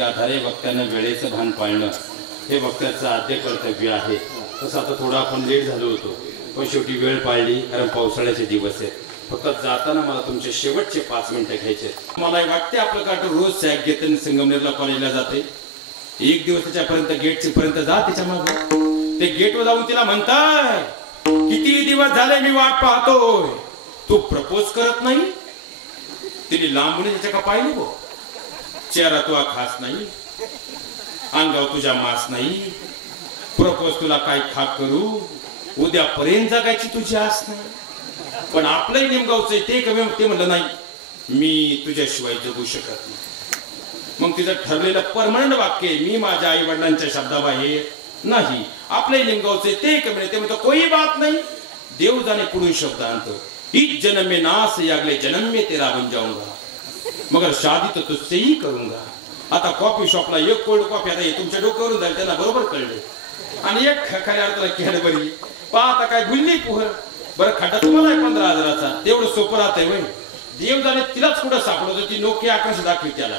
आधारे वक्त्यानं वेळेचं भान पाळणं हे वक्त्याचं आद्य कर्तव्य आहे. तसं आता थोडा आपण लेट झालो होतो, पण शेवटी वेळ पाळली, कारण पावसाळ्याचे दिवस आहेत. फक्त जाताना मला तुमचे शेवटचे 5 मिनिटं घ्यायचे. मला वाटते आपलं का रोज सॅक घेते संगमनेरला कॉलेजला जाते. एक दिवस त्याच्यापर्यंत गेटच्या पर्यंत जा, त्याच्या मागे ते गेटवर जाऊन तिला म्हणताय, किती दिवस झाले मी वाट पाहतोय, तू प्रपोज करत नाही. तिने लांबून त्याच्या का पाहिली गो, चेहरा तुझा खास नाही, अंगावर तुझ्या मास नाही, प्रपोज तुला काय खाक करू, उद्यापर्यंत जगायची तुझी आस नाही. पण आपलंही नेमगावचं ते कमी, ते म्हणलं नाही मी तुझ्याशिवाय जगू शकत नाही. मग तिचं ठरलेलं परमनंट वाक्य, मी माझ्या आई वडिलांच्या शब्दाबाहेर नाही. आपलंही नेमगावचं ते कमी, ते म्हणतं कोई बात नाही, देव जाणे कुठून शब्द आणतो. इस जन्म में ना से अगले जन्म में तेरा बन जाऊंगा, मगर शादी तो तुझसे ही करूंगा. आता कॉफी शॉपला एक कोल्ड कॉफी, आता हे तुमच्या डोक्यावरून जाईल, त्यांना बरोबर कळले. आणि एक खऱ्या अर्थाला कॅडबरी पाहता काय गुल्ली पुहर. बरं खड्डा तुम्हाला 15,000चा, तेवढं सोपं राहतंय वय. देव जाणे तिलाच कुठं सापडत होती, नोकिया आकाश दाखवी त्याला.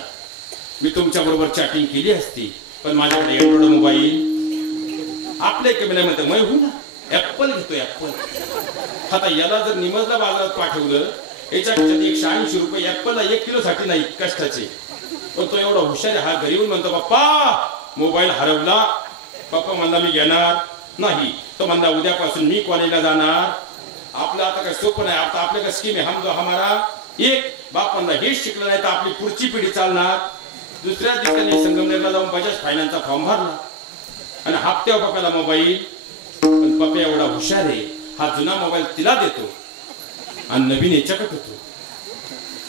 मी तुमच्या बरोबर चॅटिंग केली असती, पण माझ्याकडे एवढं मोबाईल आपल्या कमी म्हणते मै हो ना, ऍपल घेतो ऍपल. आता याला जर निमजला बाजारात पाठवलं, याच्या 180 रुपये ऍपलला 1 किलो साठी नाही कष्टाचे. पण तो एवढा हुशार आहे, हा घरी येऊन म्हणतो पप्पा मोबाईल हरवला. पप्पा म्हणला मी घेणार नाही. तो म्हणला उद्यापासून मी कॉलेजला जाणार. आपलं आता काय सोपं नाही, आता आपल्या काय स्कीम आहे, हम दो हमारा एक. बाप म्हणला हेच शिकलं नाही तर आपली पुढची पिढी चालणार. दुसऱ्या दिवसाने संगमनेरला जाऊन बजाज फायनान्सचा फॉर्म भरला आणि हप्त्यावर पप्याला मोबाईल. पण पप्या एवढा हुशार आहे, हा जुना मोबाईल तिला देतो आणि नवीन याच्याकडे होतो.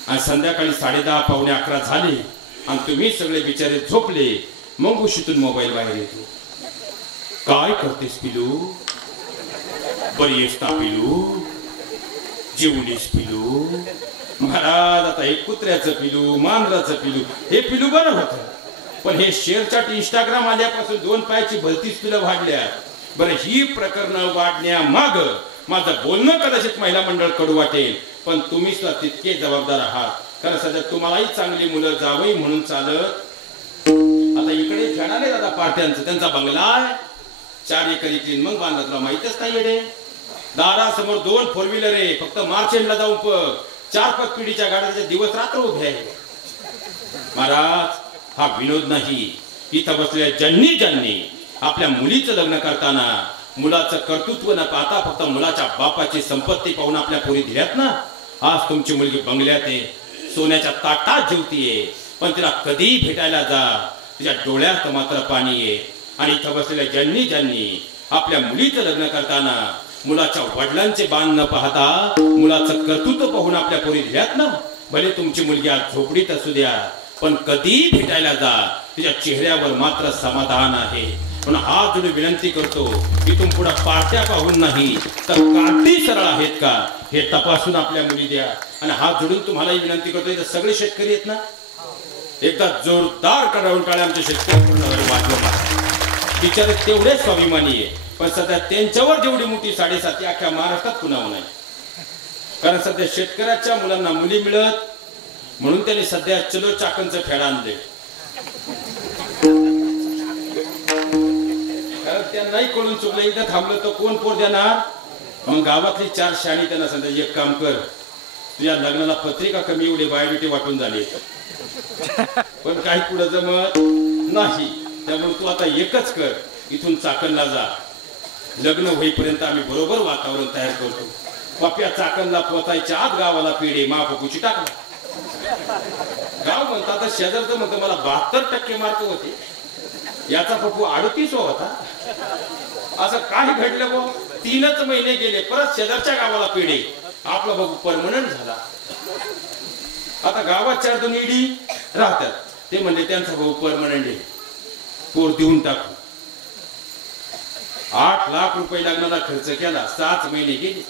आणि संध्याकाळी 10:30 पावणे 11 झाले आणि तुम्ही सगळे बिचारे झोपले, मग उशीतून मोबाईल बाहेर येतो. काय करतेस पिलू? बरी आहेस ना पिलू? जेवलीस पिलू? महाराज आता हे कुत्र्याचं पिलू, मांजराचं पिलू, हे पिलू बरं होतं, पण हे शेअरचॅट इंस्टाग्राम आल्यापासून 2 पायाची भलतीच पिलं वाढल्या. बरं, ही प्रकरणं वाढण्यामाग माझं बोलणं कदाचित महिला मंडळ कडू वाटेल, पण तुम्ही सुद्धा तितके जबाबदार आहात. कारण सध्या तुम्हालाही चांगली मुलं जावई म्हणून चालत. आता इकडे फेडाले दादा पार्ट्यांचं, त्यांचा बंगला आहे 4 एकर इकली, मग बांधला, तुला माहितच नाही येडे. दारासमोर 2 4 व्हीलर आहे, फक्त मार्च एंडला जाऊन 4-5 पिढीच्या गाड्याचे दिवस रात्र उभे आहे. महाराज, हा विनोद नाही. इथं बसलेल्या ज्यांनी आपल्या मुलीचं लग्न करताना मुलाचं कर्तृत्व न पाहता फक्त मुलाच्या बापाची संपत्ती पाहून आपल्या पोरी दिल्यात ना. आज तुमची मुलगी बंगल्यात आहे, सोन्याच्या ताटात जेवतीये, पण तिला कधी भेटायला जा, तिच्या डोळ्यात मात्र पाणी आहे. आणि इथं बसलेल्या ज्यांनी आपल्या मुलीचं लग्न करताना मुलाच्या वडिलांचे बाण न पाहता मुलाचं कर्तृत्व पाहून आपल्या पोरी दिल्यात ना. भले तुमची मुलगी आज झोपडीत असू द्या, पण कधी भेटायला जा, तिच्या चेहऱ्यावर मात्र समाधान आहे. पण हात जोडून विनंती करतो, इथून पुढे पार्ट्या पाहून नाही तर काठी सरळ आहेत का हे तपासून आपल्या मुली द्या. आणि हात जोडून तुम्हालाही विनंती करतो, इथं सगळे शेतकरी आहेत ना, एकदा जोरदार कडावून काढे आमचे शेतकरी वाटलं. बिचारे तेवढे स्वाभिमानी आहे, पण सध्या त्यांच्यावर जेवढी मोठी 7.5 अख्ख्या महाराष्ट्रात कुणावर नाही. कारण सध्या शेतकऱ्याच्या मुलांना मुली मिळत म्हणून त्यांनी सध्या चलो चाकणचं फेड आणले. कारण त्या नाही कळून चुकलं, इथं थांबलं तर कोण पोर देणार. मग गावातली 4 शाणी त्यांना सध्या एक काम कर, तुझ्या लग्नाला पत्रिका कमी एवढे बायोडेटे वाटून झाले, पण काही पुढे जमत नाही. त्यामुळे तू आता एकच कर, इथून चाकणला जा, लग्न होईपर्यंत आम्ही बरोबर वातावरण तयार करतो. पप्या चाकणला पोचायच्या आत गावाला पेढे महापकुची टाकला. गाव म्हणतात आता शेजारचं म्हणतं मला 72% मार्क होते, याचा पप्पू 38 होता. असं काय घडलं भाऊ? 3च महिने गेले, परत शेजारच्या गावाला पेढे, आपला बाबू परमनंट झाला. आता गावात 4 2 इडी राहतात, ते म्हणजे त्यांचा भाऊ परमनंट आहे, पोर देऊन टाकू. 8 लाख रुपये लग्नाला खर्च केला, 7 महिने गेले.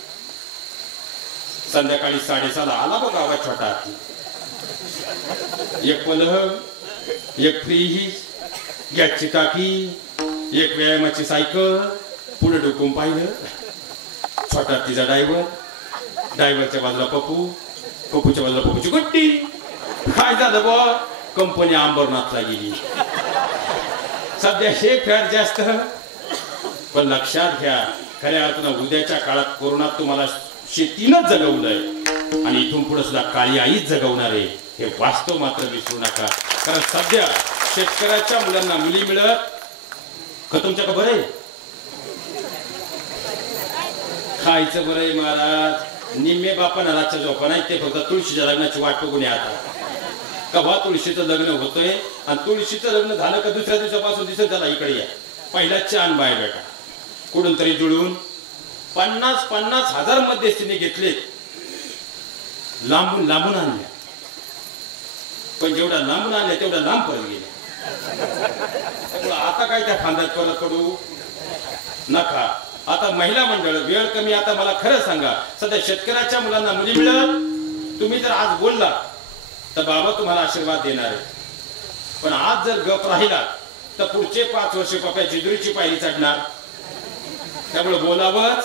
संध्याकाळी 6:30 आला बघ गावात छोटा हाती, एक पलंग, एक फ्रीज, गॅसची टाकी, एक व्यायामाची सायकल, पुढे डोकून पाहिलं, छोटा तिचा ड्रायव्हरच्या बाजूला पप्पू, पप्पूच्या बाजूला पप्पूची गुट्टी. काय झालं बा? कंपनी अंबरनाथला गेली. सध्या हे फॅट जास्त, पण लक्षात घ्या, खऱ्या अर्थानं उद्याच्या काळात कोरोनात तुम्हाला शेतीनंच जगवलंय आणि इथून पुढे सुद्धा काळी आईच जगवणार आहे, हे वास्तव मात्र विसरू नका. कारण सध्या शेतकऱ्याच्या मुलांना मुली मिळत का तुमच्याकडे बरं आहे? खायचं बरं आहे महाराज. निम्मे बापांना रातच्या झोपा नाही, ते फक्त तुळशीच्या लग्नाची वाट बघून येतात. कवा तुळशीचं लग्न होतंय आणि तुळशीचं लग्न झालं का दुसऱ्या दिवसापासून दिसत त्याला इकडे या, पहिला छान बाय बेटा कुठून तरी जुळून 50-50 हजार मध्यस्थीने घेतले, लांबून आणल्या, पण जेवढा लांबून आणल्या तेवढा लांब परत गेल्या. आता काय त्या खांद्यात परत पडू नका. आता महिला मंडळ वेळ कमी. आता मला खरं सांगा, सध्या शेतकऱ्याच्या मुलांना मुली मिळत, तुम्ही जर आज बोलला तर बाबा तुम्हाला आशीर्वाद देणार आहे, पण आज जर गप राहिला तर पुढचे 5 वर्ष पप्या जिजुरीची पायरी चढणार. त्यामुळे बोलावंच.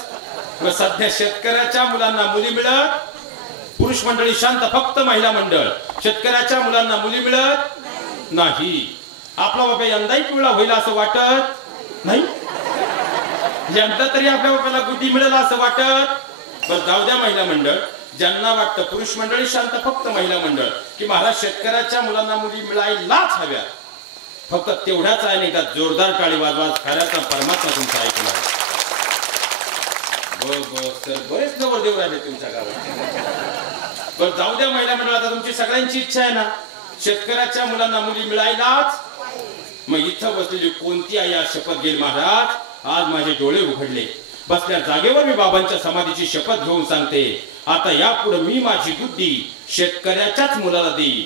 सध्या शेतकऱ्याच्या मुलांना मुली मिळत, पुरुष मंडळी शांत, फक्त महिला मंडळ. शेतकऱ्याच्या मुलांना मुली मिळत नाही. आपला बाबा यंदाही पिवळा होईल असं वाटत नाही, यंदा तरी आपल्या बाबाला गुड्डी मिळेल असं वाटत. बस जाऊ द्या महिला मंडळ. ज्यांना वाटतं पुरुष मंडळी शांत, फक्त महिला मंडळ की महाराज शेतकऱ्याच्या मुलांना मुली मिळायलाच हव्या, फक्त तेवढ्याच आहे नाही का जोरदार टाळी वाजवा. खऱ्याचा परमात्मा तुमचा ऐकणार. बरेच नवरदेव राहिले तुमच्या गावात. बरं जाऊ द्या महिला मंडळ. आता तुमची सगळ्यांची इच्छा आहे ना शेतकऱ्याच्या मुलांना मुली मिळायलाच. मग इथं बसलेली कोणती आई आज शपथ घेईल? महाराज आज माझे डोळे उघडले, बसल्या जागेवर मी बाबांच्या समाधीची शपथ घेऊन सांगते, आता यापुढे मी माझी बुद्धी शेतकऱ्याच्याच मुलाला देईल.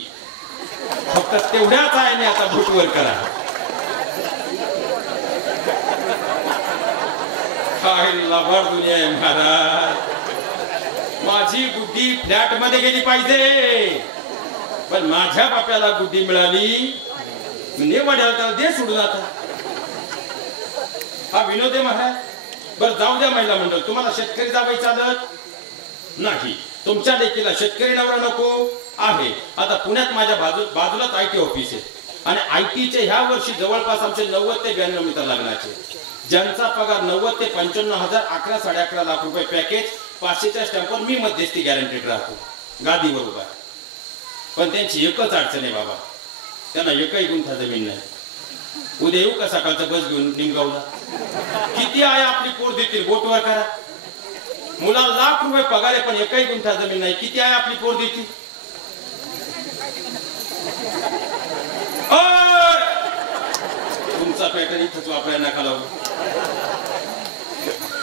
फक्त तेवढ्याच आहे आता भूटवर करा. काय लबाड दुनिया आहे महाराज. माझी गुड्डी फ्लॅट मध्ये गेली पाहिजे, पण माझ्या बाप्याला गुड्डी मिळाली नेवाड्याला दे सोडून. आता हा विनोद आहे महाराज. बरं जाऊ द्या महिला मंडळ, तुम्हाला शेतकरी जावई चालत नाही, तुमच्या लेकीला शेतकरी नवरा नको आहे. आता पुण्यात माझ्या बाजूलाच IT ऑफिस आहे आणि ITचे ह्या वर्षी जवळपास आमचे 90 ते 92 मित्र लग्नाचे, ज्यांचा पगार 90 ते 95,000, 11 साडे 11 लाख रुपये पॅकेज, 500च्या स्टॅम्पवर मी मध्यस्थी गॅरंटेड राहतो गादीवर उभा. पण त्यांची एकच अडचण आहे बाबा, त्यांना एकही गुंठा जमीन नाही. उद्या येऊ का सकाळचं बस घेऊन निमगावला? किती आहे आपली पोर देतील बोटवर करा. मुलाला लाख रुपये पगार आहे पण एकही गुंठा जमीन नाही, किती आहे आपली पोर देतील? तुमचा पॅटर्न इथंच वापरायला नका लावू.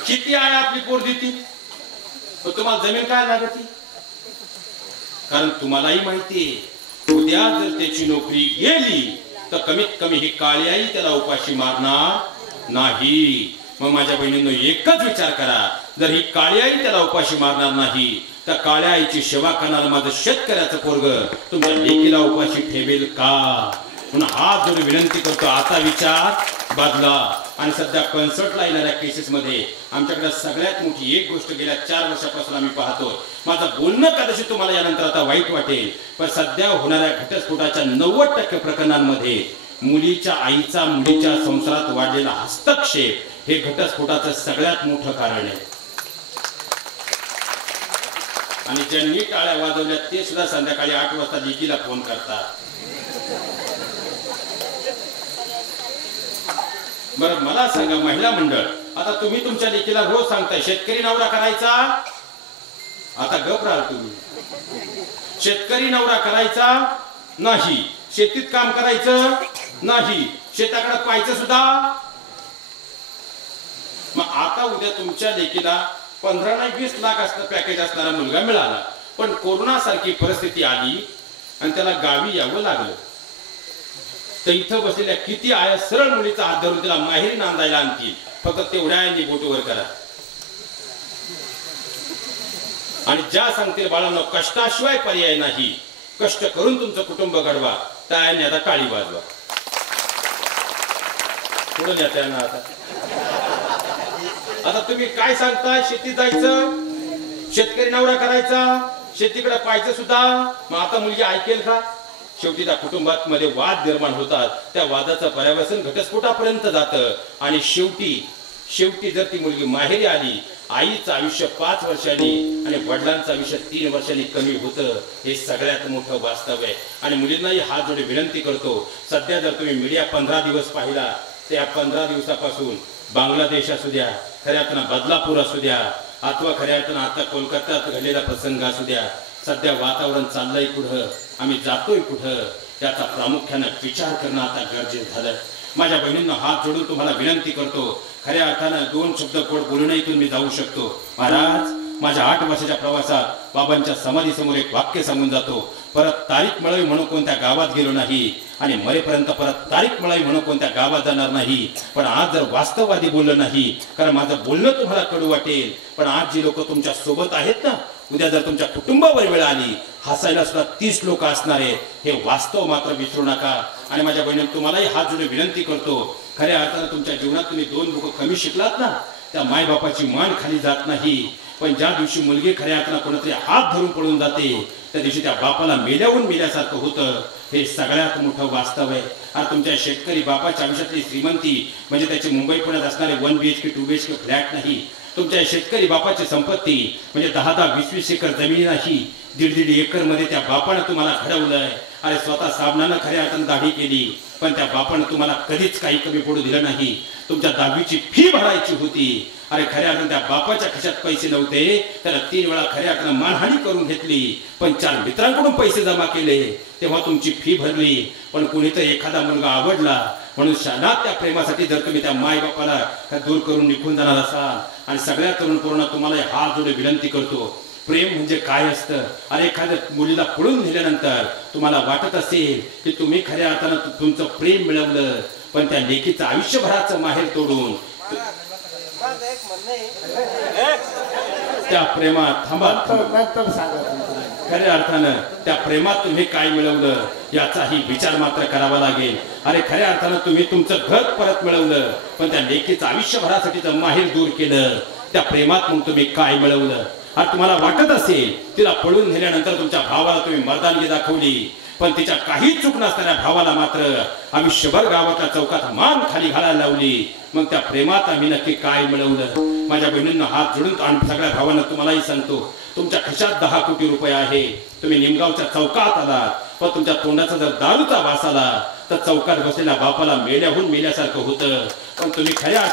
किती आहे आपली पोर देतील? तुम्हाला जमीन काय लागते? कारण तुम्हालाही माहितीये उद्या जर त्याची नोकरी गेली तर कमीत कमी ही काळी आई त्याला उपाशी मारणार नाही. मग माझ्या बहिणींनो एकच विचार करा, जर ही काळी आई त्याला उपाशी मारणार नाही तर काळ्या आईची सेवा करणार माझं शेतकऱ्याचं पोरग तुमच्या लेकीला उपाशी ठेवेल का? म्हणून हात जोडून विनंती करतो, आता विचार बदला. आणि सध्या कन्सर्टला येणाऱ्या केसेस मध्ये आमच्याकडे सगळ्यात मोठी एक गोष्ट गेल्या 4 वर्षापासून आम्ही पाहतो. माझं बोलणं कदाचित तुम्हाला यानंतर आता वाईट वाटेल, पण सध्या होणाऱ्या घटस्फोटाच्या 90% प्रकरणांमध्ये मुलीच्या आईचा मुलीच्या संसारात वाढलेला हस्तक्षेप हे घटस्फोटाचं सगळ्यात मोठं कारण आहे. आणि ज्यांनी टाळ्या वाजवल्या ते सुद्धा संध्याकाळी 8 वाजता लेकीला फोन करतात. बरं मला सांगा महिला मंडळ, आता तुम्ही तुमच्या लेकीला रोज सांगताय शेतकरी नवरा करायचा, आता गप राहाल तुम्ही. शेतकरी नवरा करायचा नाही, शेतीत काम करायचं नाही, शेताकडे पाहायचं सुद्धा. मग आता उद्या तुमच्या लेकीला 15 नाही 20 लाख असतं पॅकेज असणारा मुलगा मिळाला, पण कोरोना सारखी परिस्थिती आली आणि त्याला गावी यावं लागलं, तर इथं बसलेल्या किती आया सरळ मुलीचा हात धरून तिला माहेरी नांदायला आणतील. फक्त तेवढ्या आयांनी बोटवर करा. आणि ज्या सांगतील बाळांनो कष्टाशिवाय पर्याय नाही, कष्ट करून तुमचं कुटुंब घडवा, त्या आयांनी आता टाळी वाजवा. पुढे नेत्या ना आता तुम्ही काय सांगताय? शेतीत जायचं, शेतकरी नवरा करायचा, शेतीकडे पाहायचं सुद्धा. मग आता मुलगी ऐकेल का? शेवटी त्या कुटुंबात मध्ये वाद निर्माण होतात, त्या वादाचं पर्यावसन घटस्फोटापर्यंत जातं. आणि शेवटी जर ती मुलगी माहेरी आली, आईचं आयुष्य 5 वर्षांनी आणि वडिलांचं आयुष्य 3 वर्षांनी कमी होतं. हे सगळ्यात मोठं वास्तव आहे. आणि मुलींनाही हात जोडून विनंती करतो, सध्या जर तुम्ही मीडिया 15 दिवस पाहिला, त्या 15 दिवसापासून बांगलादेश असू द्या, खऱ्या अर्थानं बदलापूर असू द्या, अथवा खऱ्या अर्थानं आता कोलकात्यात घडलेला प्रसंग असू द्या, सध्या वातावरण चाललंय कुठं, आम्ही जातोय कुठं, याचा प्रामुख्यानं विचार करणं आता गरजेचं झालं. माझ्या बहिणींना हात जोडून तुम्हाला विनंती करतो, खऱ्या अर्थानं 2 शब्द कोड बोलून इथून मी जाऊ शकतो. महाराज, माझ्या 8 वर्षाच्या प्रवासात बाबांच्या समाधीसमोर एक वाक्य सांगून जातो, परत तारीख मिळावी म्हणून कोणत्या गावात गेलो नाही आणि मरेपर्यंत परत तारीख मिळावी म्हणून कोणत्या गावात जाणार नाही. पण आज जर वास्तववादी बोललं नाही, कारण माझं बोलणं तुम्हाला कडू वाटेल, पण आज जी लोक तुमच्या सोबत आहेत ना, उद्या जर तुमच्या कुटुंबावर वेळ आली, हसायला सुद्धा 30 लोक असणार आहेत. हे वास्तव मात्र विसरू नका. आणि माझ्या बहिणींना तुम्हालाही हात जोडून विनंती करतो, खऱ्या अर्थानं तुमच्या जीवनात तुम्ही 2 बुकं कमी शिकलात ना, त्या मायबापाची मान खाली जात नाही. पण ज्या दिवशी मुलगी खऱ्या अर्थानं कोणतरी हात धरून पळून जाते, त्या दिवशी त्या बापाला मेल्याहून मेल्यासारखं होतं. हे सगळ्यात मोठं वास्तव आहे. आणि तुमच्या शेतकरी बापाच्या आयुष्यातली श्रीमंती म्हणजे त्याची मुंबई पुण्यात असणारे 1 BHK 2 BHK फ्लॅट नाही. तुमच्या शेतकरी बापाची संपत्ती म्हणजे 10-10, 20-20 एकर जमीन नाही, 1.5-1.5 एकर मध्ये त्या बापानं तुम्हाला घडवलंय. अरे स्वतः साबणानं खऱ्या अर्थानं दाढी केली, पण त्या बापानं तुम्हाला कधीच काही कमी पडू दिलं नाही. तुमच्या 10वीची फी भरायची होती, अरे खऱ्या अर्थानं त्या बापाच्या खिशात पैसे नव्हते, त्याला 3 वेळा खऱ्या अर्थानं मानहानी करून घेतली, पण 4 मित्रांकडून पैसे जमा केले, तेव्हा तुमची फी भरली. पण कोणीतर एखादा मुलगा आवडला म्हणून शानात त्या प्रेमासाठी जर तुम्ही त्या माय बापाला दूर करून निघून जाणार असाल. आणि सगळ्या तरुण पोरांना तुम्हाला हात जोडून विनंती करतो, प्रेम म्हणजे काय असतं? अरे एखाद्या मुलीला पळून नेल्यानंतर तुम्हाला वाटत असेल की तुम्ही खऱ्या अर्थानं तुमचं प्रेम मिळवलं, पण त्या लेकीचं आयुष्यभराचं माहेर तोडून त्या प्रेमात थांबा नंतर सांगा तुम्ही. खऱ्या अर्थानं त्या प्रेमात तुम्ही काय मिळवलं याचाही विचार मात्र करावा लागेल. अरे खऱ्या अर्थानं तुम्ही तुमचं घर परत मिळवलं, पण त्या लेकीचं आयुष्यभरासाठीचं माहेर दूर केलं. त्या प्रेमात मग तुम्ही काय मिळवलं? अरे तुम्हाला वाटत असेल तिला पळून नेल्यानंतर तुमच्या भावाला तुम्ही मर्दानगी दाखवली, पण तिच्या काही चूक नसणाऱ्या भावाला मात्र आयुष्यभर गावाच्या चौकात मान खाली घालायला लावली. मग त्या प्रेमात आम्ही नक्की काय मिळवलं? माझ्या बहिणींना हात जोडून आणि सगळ्या भावांना तुम्हालाही सांगतो, तुमच्या खिशात 10 कोटी रुपये आहे. तुम्ही निमगावच्या चौकात आलात, पण तुमच्या तोंडाचा जर दारूचा वास आला तर चौकात बसलेल्या बापाला मेल्याहून मेल्यासारखं होतं. पण तुम्ही खऱ्या